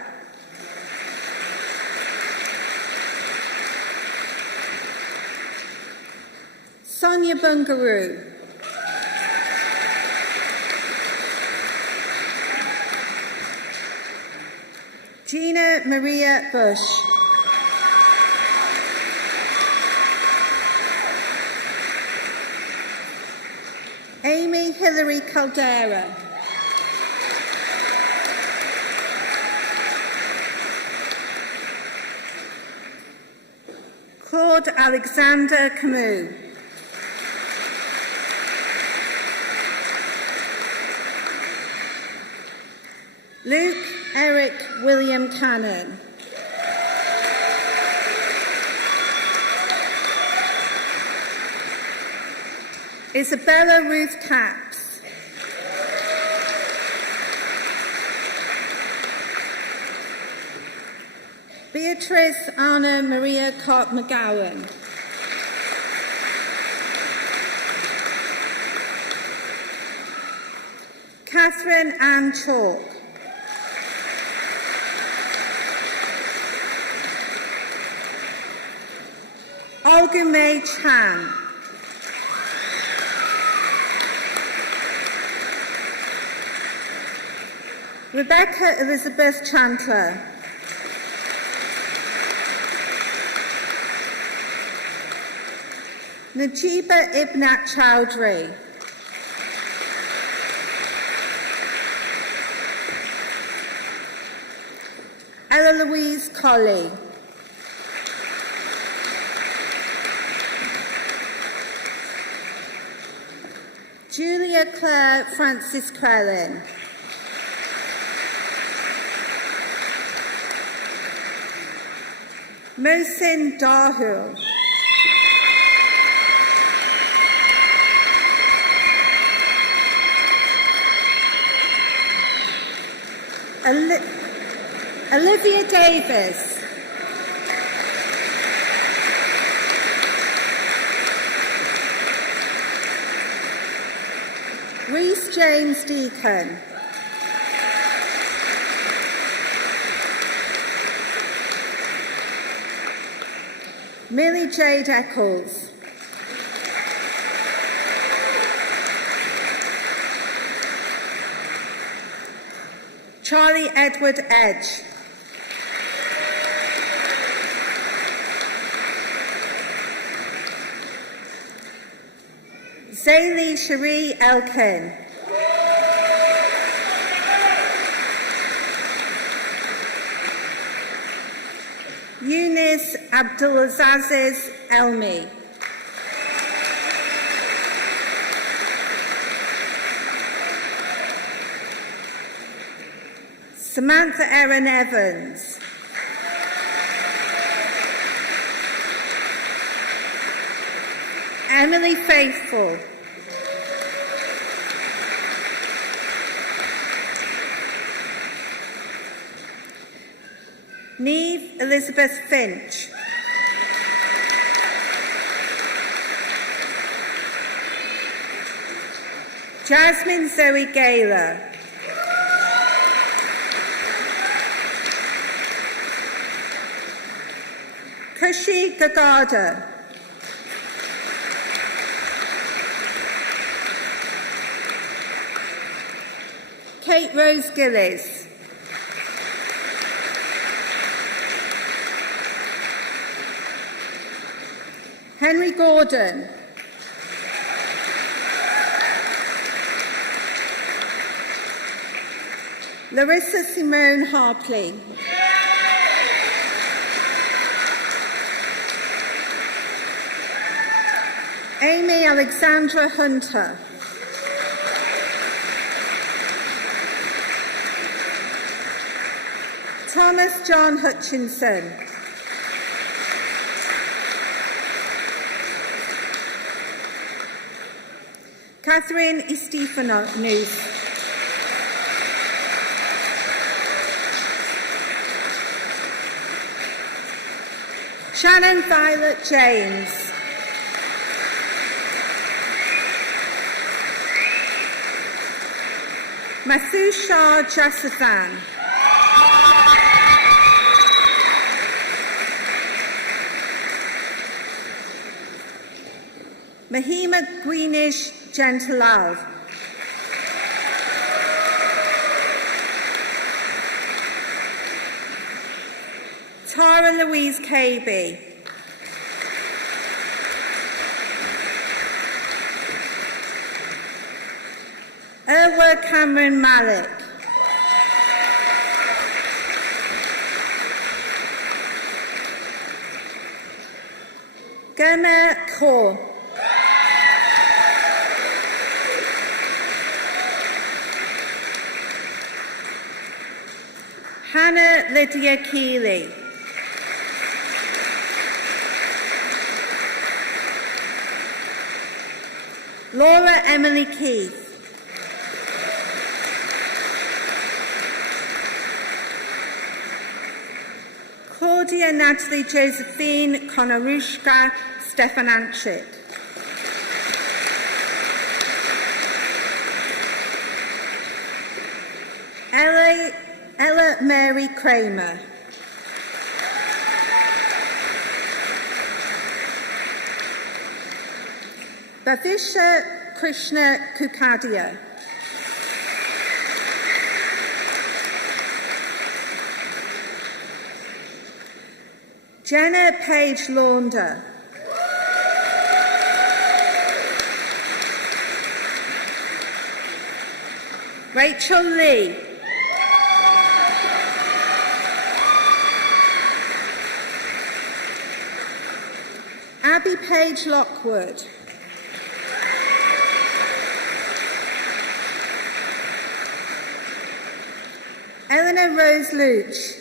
Sonia Bungaroo. Gina Maria Bush. Amy Hilary Caldera. Claude Alexander Camus. Luke Eric William Cannon. Isabella Ruth Capps. Beatrice Anna Maria Cott McGowan. Catherine Ann Chalk. Olga May Chan. Rebecca Elizabeth Chandler. Najiba Ibnat Chowdhury. Ella Louise Colley. Julia Claire Francis Crellin. Mohsin Dahul. Olivia Davis. Rhys James Deacon. Millie Jade Eccles. Charlie Edward Edge. Zaylee Cherie Elkin. Eunice Abdulaziz Elmi. Samantha Erin Evans. Emily Faithful. Neve Elizabeth Finch. Jasmine Zoe Gaylor. Kushi Gagada. Kate Rose Gillis. Henry Gordon. Larissa Simone Harpley. Amy Alexandra Hunter. Thomas John Hutchinson. Catherine Estefanous. Shannon Violet James. Mathusha Jasathan. Mahima Greenish Gentilal. Tara Louise Caby. Erwa Cameron Malik. Gemma Kaur. Hannah Lydia Keeley. Laura Emily Keith. Claudia Natalie Josephine Konarushka Stefananchik. Ella Mary Kramer. Bhavisha Krishna Kukadia. Jenna Page Launder. Rachel Lee. Abby Page Lockwood. Eleanor Rose Luch.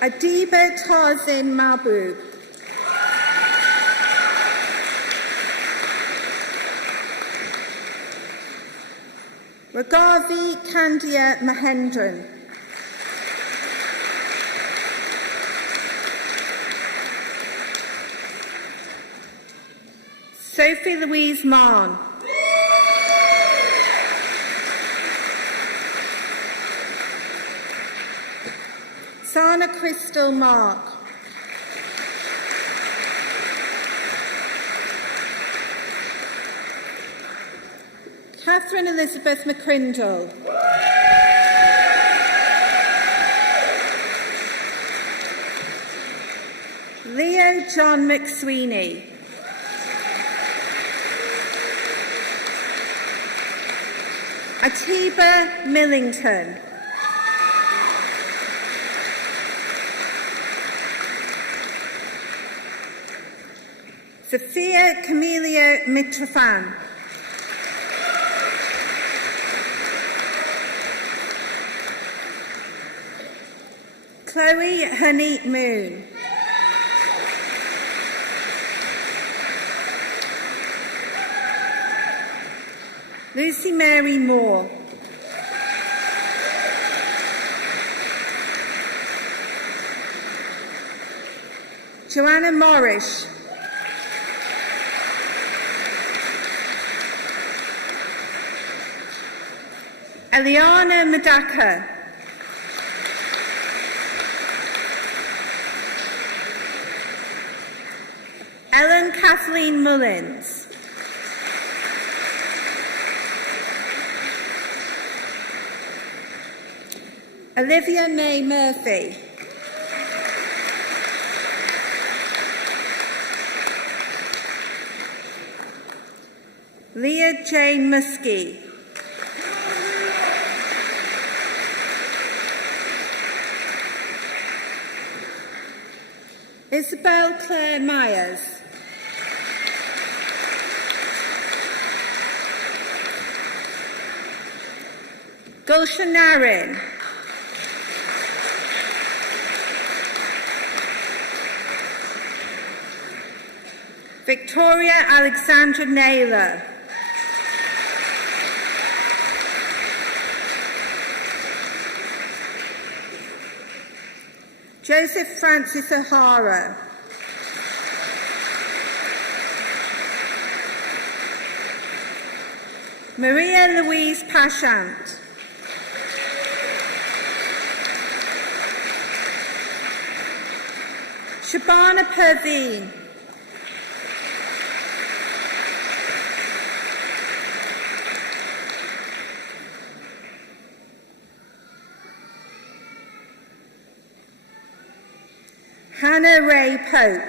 Adiba Tarzin Mahbub. Ragavi Kandia Mahendran. Sophie Louise Mahon. Sana Crystal Mark. Catherine Elizabeth McCrindle. Leo John McSweeney. Atiba Millington. Sophia Camilio Mitrofan. Chloe Honey Moon. Lucy Mary Moore. Joanna Morrish. Eliana Madaka. Ellen Kathleen Mullins. Olivia May Murphy. Leah Jane Muskie. Isabel Claire Myers. Gulshan Narin. Victoria Alexandra Naylor. Joseph Francis O'Hara. Maria Louise Pashant. Shabana Perveen. Hannah Ray Pope.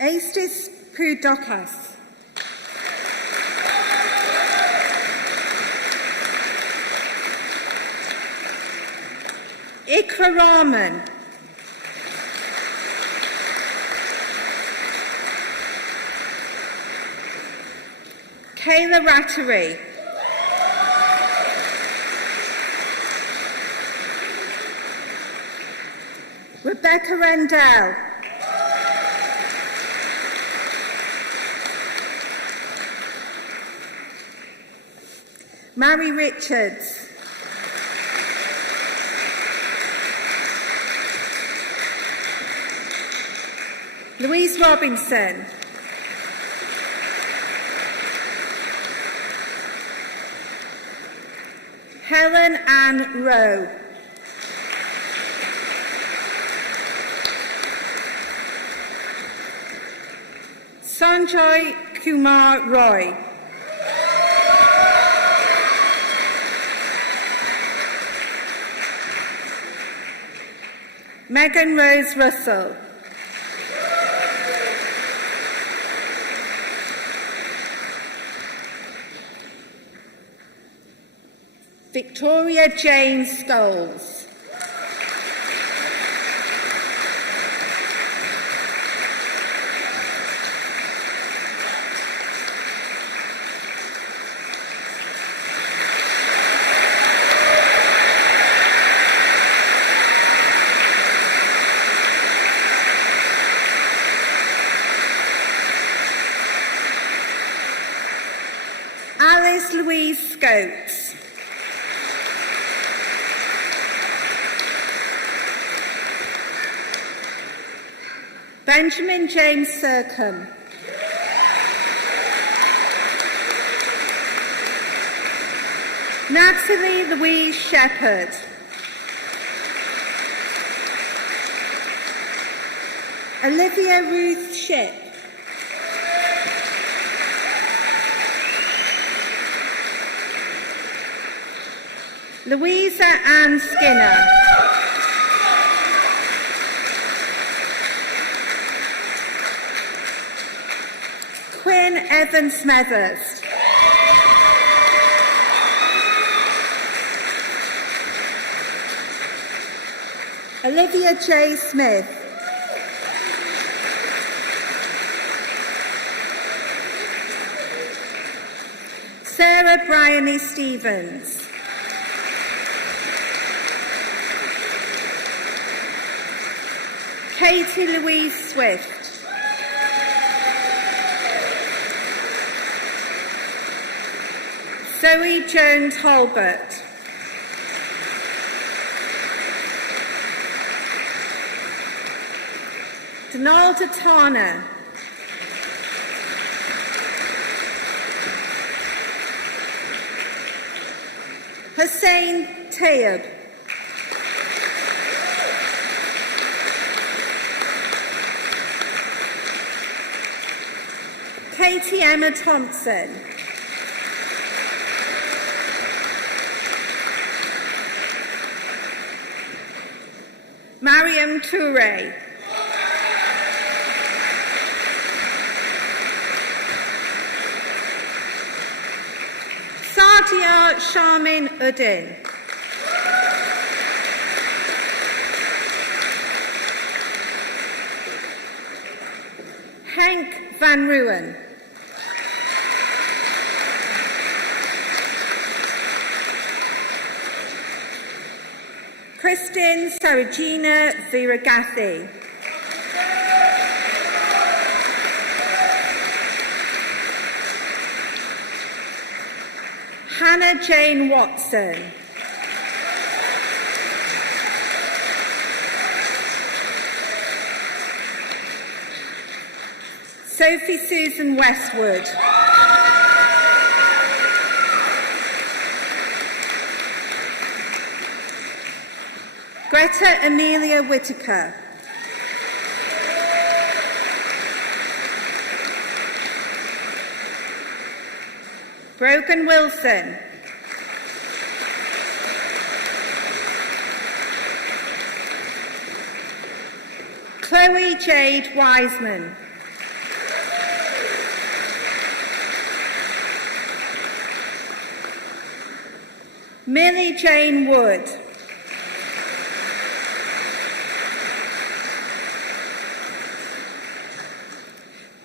Aestis Poudokas. Ikra Rahman. Kayla Rattery. Rebecca Rendell. Mary Richards. Louise Robinson. Helen Ann Rowe. Sanjoy Kumar Roy. Megan Rose Russell. Victoria Jane Scholes. Alice Alice Louise Scotes. Benjamin James Sercombe. Natalie Louise Shepherd. Olivia Ruth Shipp. Louisa Ann Skinner. Quinn Evan Smethurst. Olivia J. Smith. Sarah Bryony Stevens. Katie Louise Swift. Zoe Jones Holbert. Donalda Tarner. Hussein Tayeb. Katie Emma Thompson. Mariam Toure. Sadia Sharmin Uddin. Henk van Ruwen. Kristin Saragina Viragathi. Hannah Jane Watson. Sophie Susan Westwood. Greta Amelia Whitaker. Brogan Wilson. Chloe Jade Wiseman. Millie Jane Wood.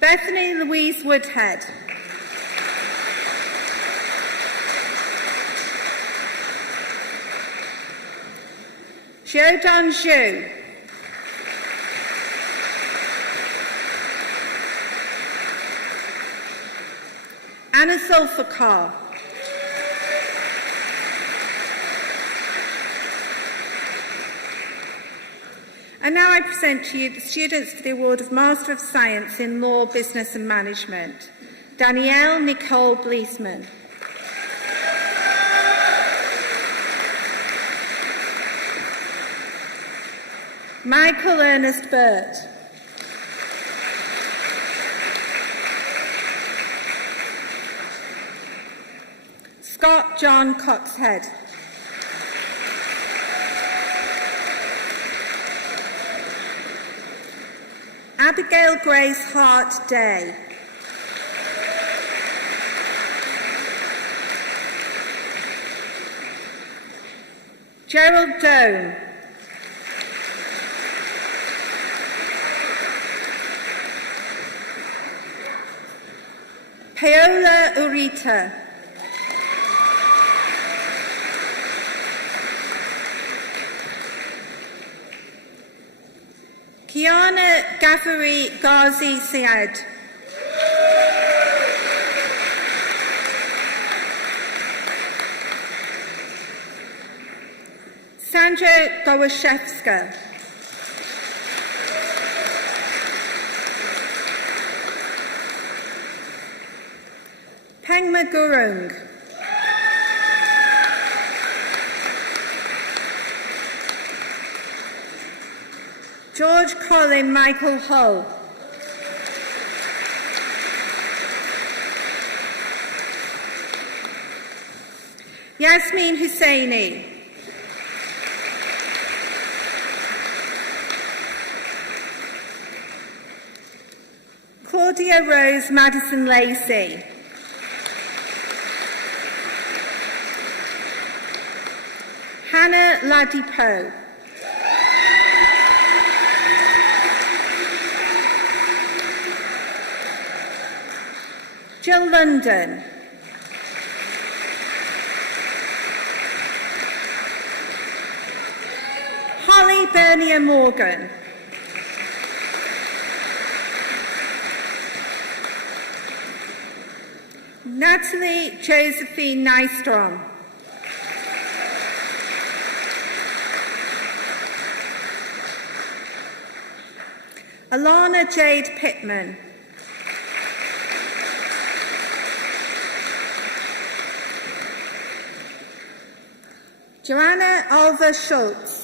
Bethany Louise Woodhead. Xiaodong Zhu. Anna Sulfikar. And now I present to you the students for the award of Master of Science in Law, Business and Management. Danielle Nicole Bleesman. Michael Ernest Burt. Scott John Coxhead. Abigail Grace Hart Day. Gerald Doan. Paola Urita. Kiana Ghaffari Ghazi Syed. Sandra Gołaszewska. Pengma Gurung. George Colin Michael Hull. Yasmin Husseini. Claudia Rose Madison Lacey. Hannah Ladipo. Jill London. Holly Bernier Morgan. Natalie Josephine Nystrom. Alana Jade Pittman. Joanna Alva Schultz.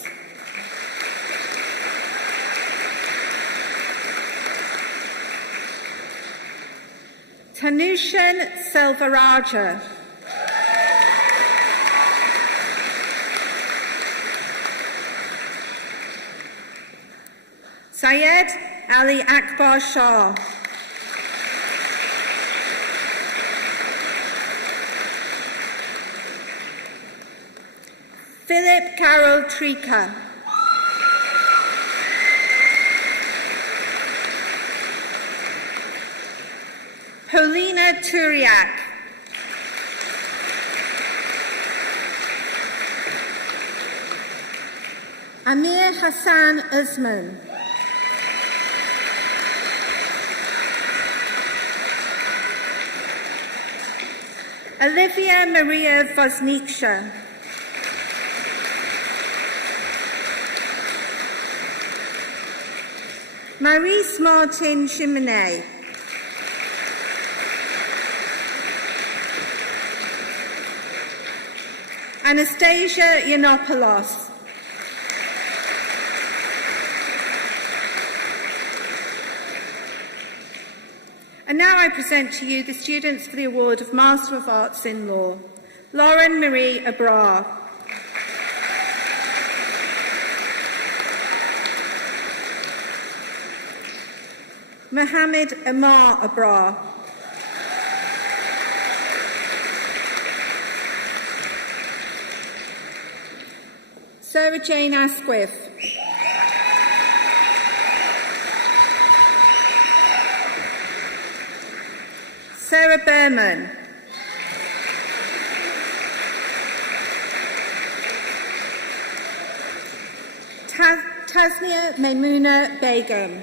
Tanushan Selvaraja. Syed Ali Akbar Shah. Philip Carroll Trika. Paulina Turiak. Amir Hassan Usman. Olivia Maria Vozniksha. Maurice Martin Chimene. Anastasia Yiannopoulos. And now I present to you the students for the award of Master of Arts in Law. Lauren Marie Abrar. Mohammed Amar Abrar. Sarah Jane Asquith. Sarah Berman. Tasnia Maimuna Begum.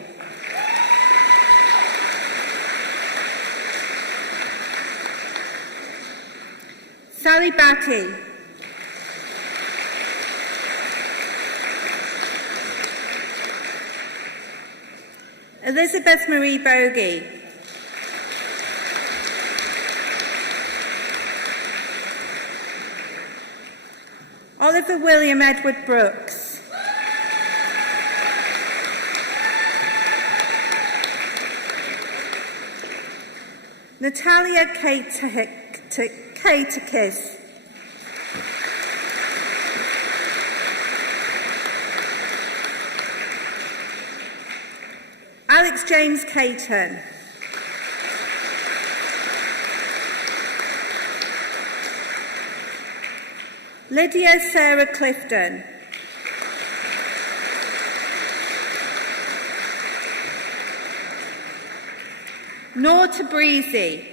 Sally Batty. Elizabeth Marie Bogey. Oliver William Edward Brooks. Natalia Kaitakis. Alex James Caton. Lydia Sarah Clifton. Noor Tabrizi.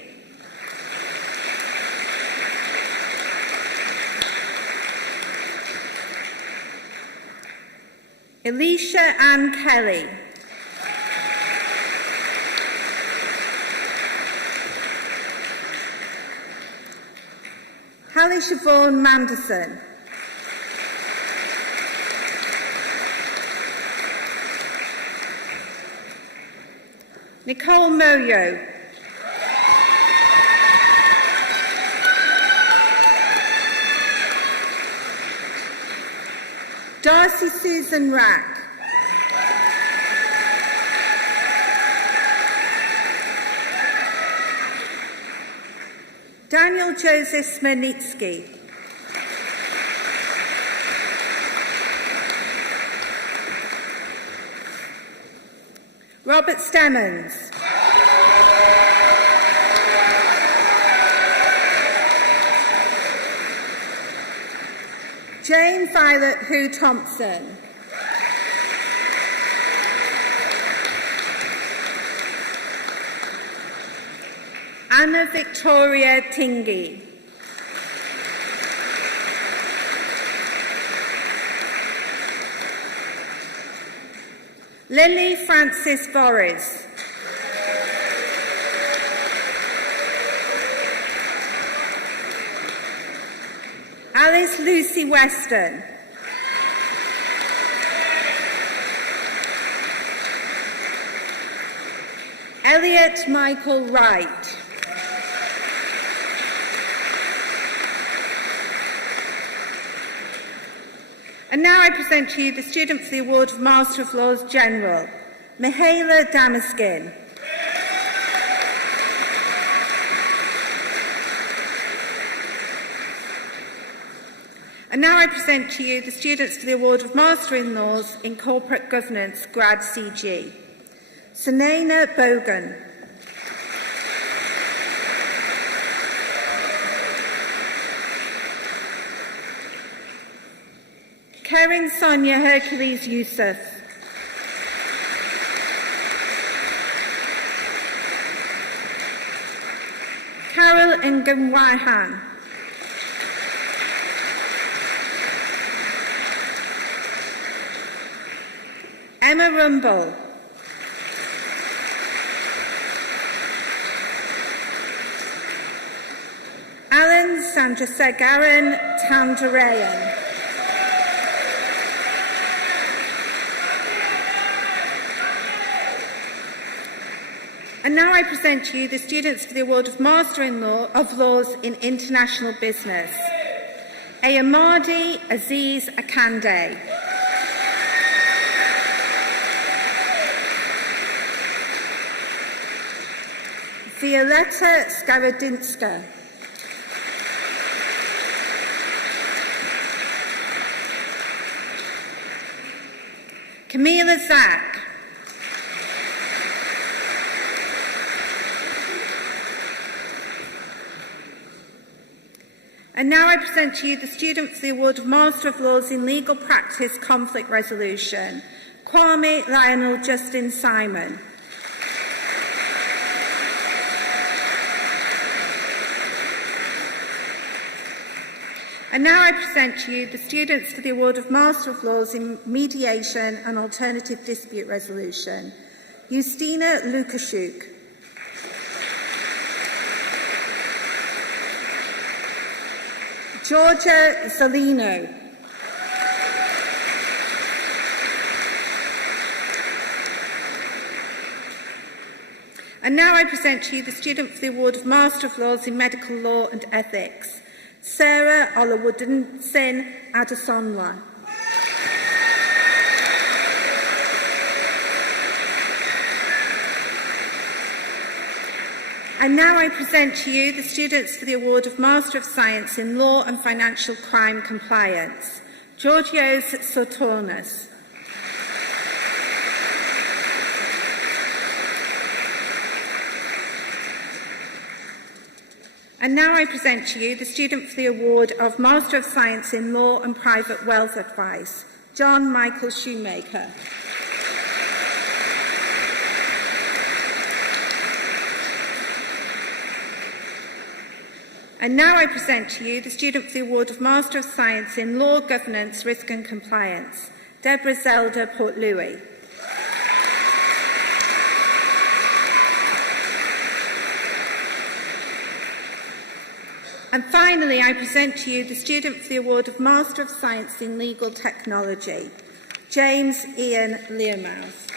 Elisha Ann Kelly. Hallie Siobhan Manderson. Nicole Moyo. Darcy Susan Rack. Daniel Joseph Smirnitsky. Robert Stemmons. Jane Violet Hu Thompson. Anna Victoria Tingey. Lily Francis Boris. Alice Lucy Weston. Elliot Michael Wright. And now I present to you the student for the award of Master of Laws General, Mihaela Damaskin. And now I present to you the students for the award of Master in Laws in Corporate Governance, Grad CG, Sunaina Bogan. Karen Sonia Hercules Youssef. Carol Ngamwahan. Emma Rumble. Alan Sandrasegaran Tandarayan. And now I present to you the students for the award of Master in Law of Laws in International Business. Ayamadi Aziz Akande. Violetta Skarodinska. Camila Zack. And now I present to you the student for the award of Master of Laws in Legal Practice Conflict Resolution, Kwame Lionel Justin Simon. And now I present to you the students for the award of Master of Laws in Mediation and Alternative Dispute Resolution, Justina Lukashuk. Georgia Zalino. And now I present to you the student for the award of Master of Laws in Medical Law and Ethics, Sarah Olawudinsin Adesonla. And now I present to you the students for the award of Master of Science in Law and Financial Crime Compliance, Georgios Sotornas. And now I present to you the student for the award of Master of Science in Law and Private Wealth Advice, John Michael Shoemaker. And now I present to you the student for the award of Master of Science in Law, Governance, Risk and Compliance, Deborah Zelda Port-Louis. And finally, I present to you the student for the award of Master of Science in Legal Technology, James Ian Learmouth.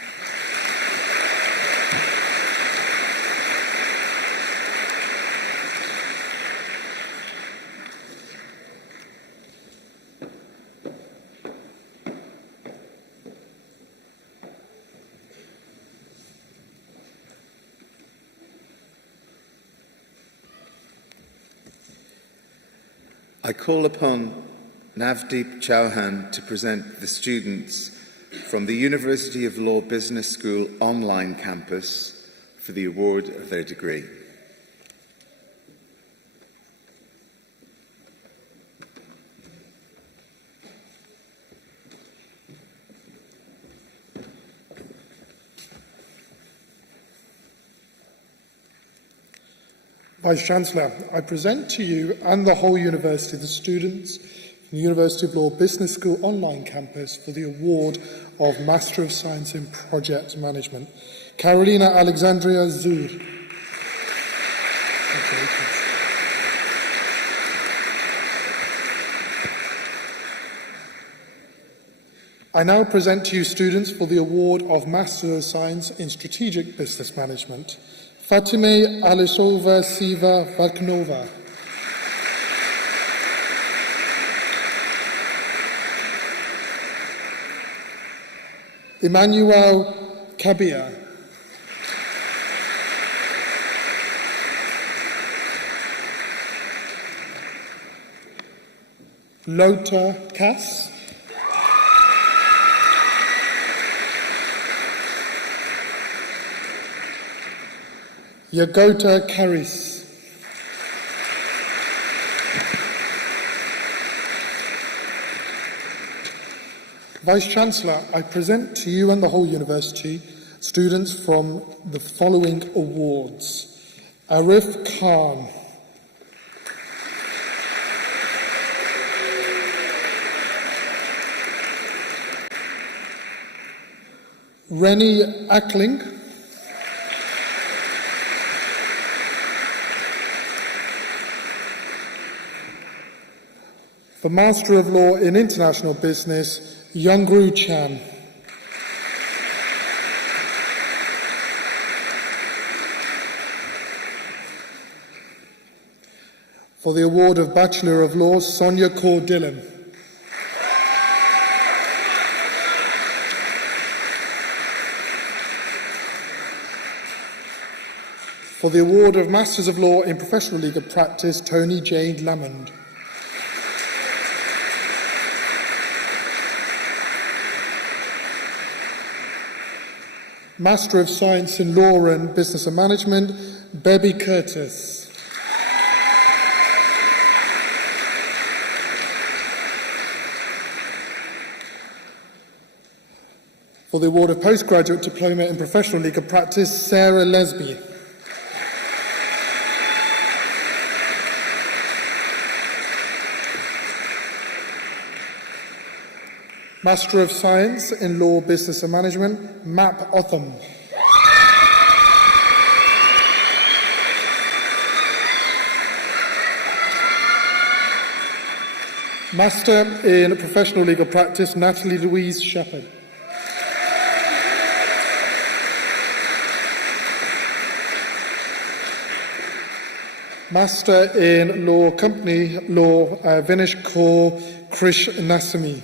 I call upon Navdeep Chauhan to present the students from the University of Law Business School online campus for the award of their degree. Vice-Chancellor, I present to you and the whole University the students from the University of Law Business School online campus for the award of Master of Science in Project Management. Carolina Alexandria Zur. I now present to you students for the award of Master of Science in Strategic Business Management. Fatime Alisova Siva Vaknova. Emmanuel Kabia. Lota Cass. Yagota Karis. Vice-Chancellor, I present to you and the whole University students from the following awards. Arif Khan. Rennie Ackling. For Master of Law in International Business, Youngru Chan. For the award of Bachelor of Laws, Sonia Kaur Dillon. For the award of Masters of Law in Professional Legal Practice, Tony Jade Lamond. Master of Science in Law and Business and Management, Bebby Curtis. For the award of Postgraduate Diploma in Professional Legal Practice, Sarah Lesby. Master of Science in Law, Business and Management, Map Otham. Master in Professional Legal Practice, Natalie Louise Shepherd. Master in Law, Company Law, Vinesh Kaur Krish Nasami.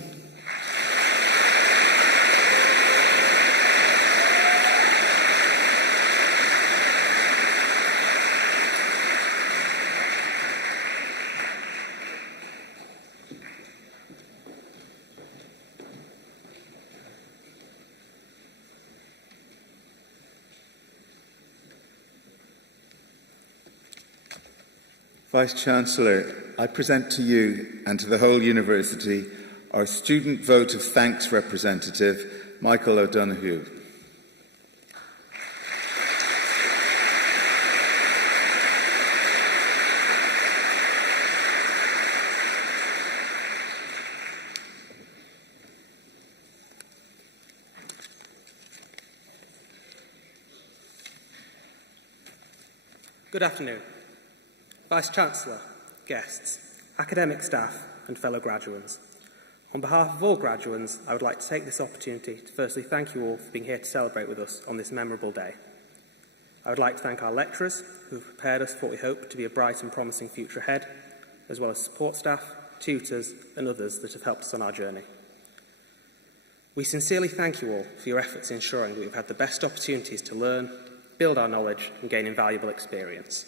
Vice-Chancellor, I present to you and to the whole University our student vote of thanks representative, Michael O'Donoghue. Good afternoon. Vice-Chancellor, guests, academic staff and fellow graduates. On behalf of all graduates, I would like to take this opportunity to firstly thank you all for being here to celebrate with us on this memorable day. I would like to thank our lecturers who have prepared us for what we hope to be a bright and promising future ahead, as well as support staff, tutors and others that have helped us on our journey. We sincerely thank you all for your efforts in ensuring that we've had the best opportunities to learn, build our knowledge and gain invaluable experience.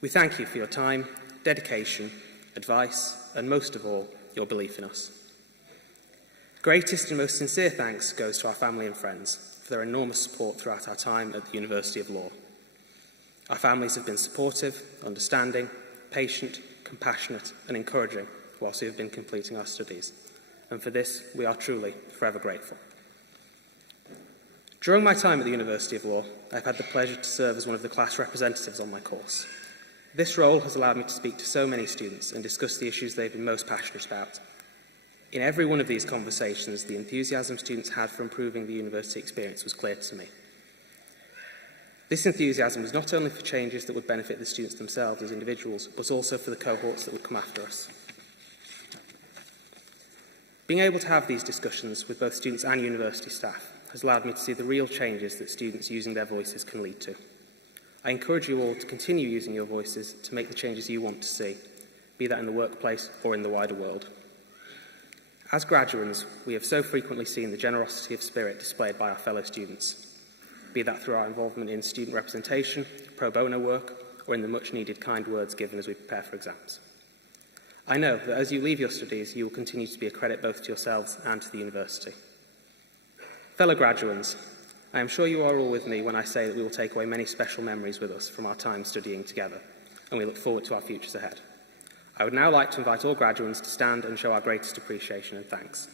We thank you for your time, dedication advice, and most of all, your belief in us. Greatest and most sincere thanks goes to our family and friends for their enormous support throughout our time at the University of Law. Our families have been supportive, understanding, patient, compassionate, and encouraging whilst we have been completing our studies, and for this we are truly forever grateful. During my time at the University of Law, I've had the pleasure to serve as one of the class representatives on my course. This role has allowed me to speak to so many students and discuss the issues they've been most passionate about. In every one of these conversations, the enthusiasm students had for improving the university experience was clear to me. This enthusiasm was not only for changes that would benefit the students themselves as individuals, but also for the cohorts that would come after us. Being able to have these discussions with both students and university staff has allowed me to see the real changes that students using their voices can lead to. I encourage you all to continue using your voices to make the changes you want to see, be that in the workplace or in the wider world. As graduates, we have so frequently seen the generosity of spirit displayed by our fellow students, be that through our involvement in student representation, pro bono work, or in the much-needed kind words given as we prepare for exams. I know that as you leave your studies, you will continue to be a credit both to yourselves and to the university. Fellow graduates, I am sure you are all with me when I say that we will take away many special memories with us from our time studying together, and we look forward to our futures ahead. I would now like to invite all graduates to stand and show our greatest appreciation and thanks.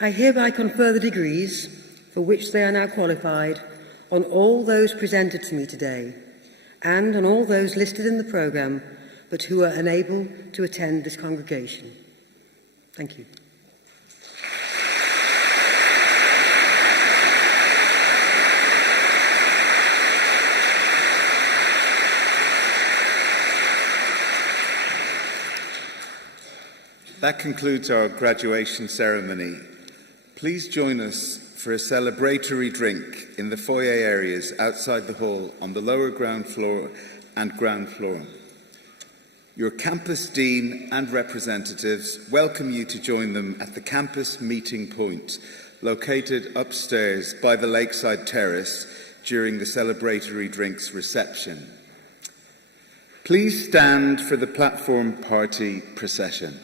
I hereby confer the degrees for which they are now qualified on all those presented to me today and on all those listed in the programme but who are unable to attend this congregation. Thank you. That concludes our graduation ceremony. Please join us for a celebratory drink in the foyer areas outside the hall on the lower ground floor and ground floor. Your campus dean and representatives welcome you to join them at the campus meeting point, located upstairs by the Lakeside Terrace during the celebratory drinks reception. Please stand for the platform party procession.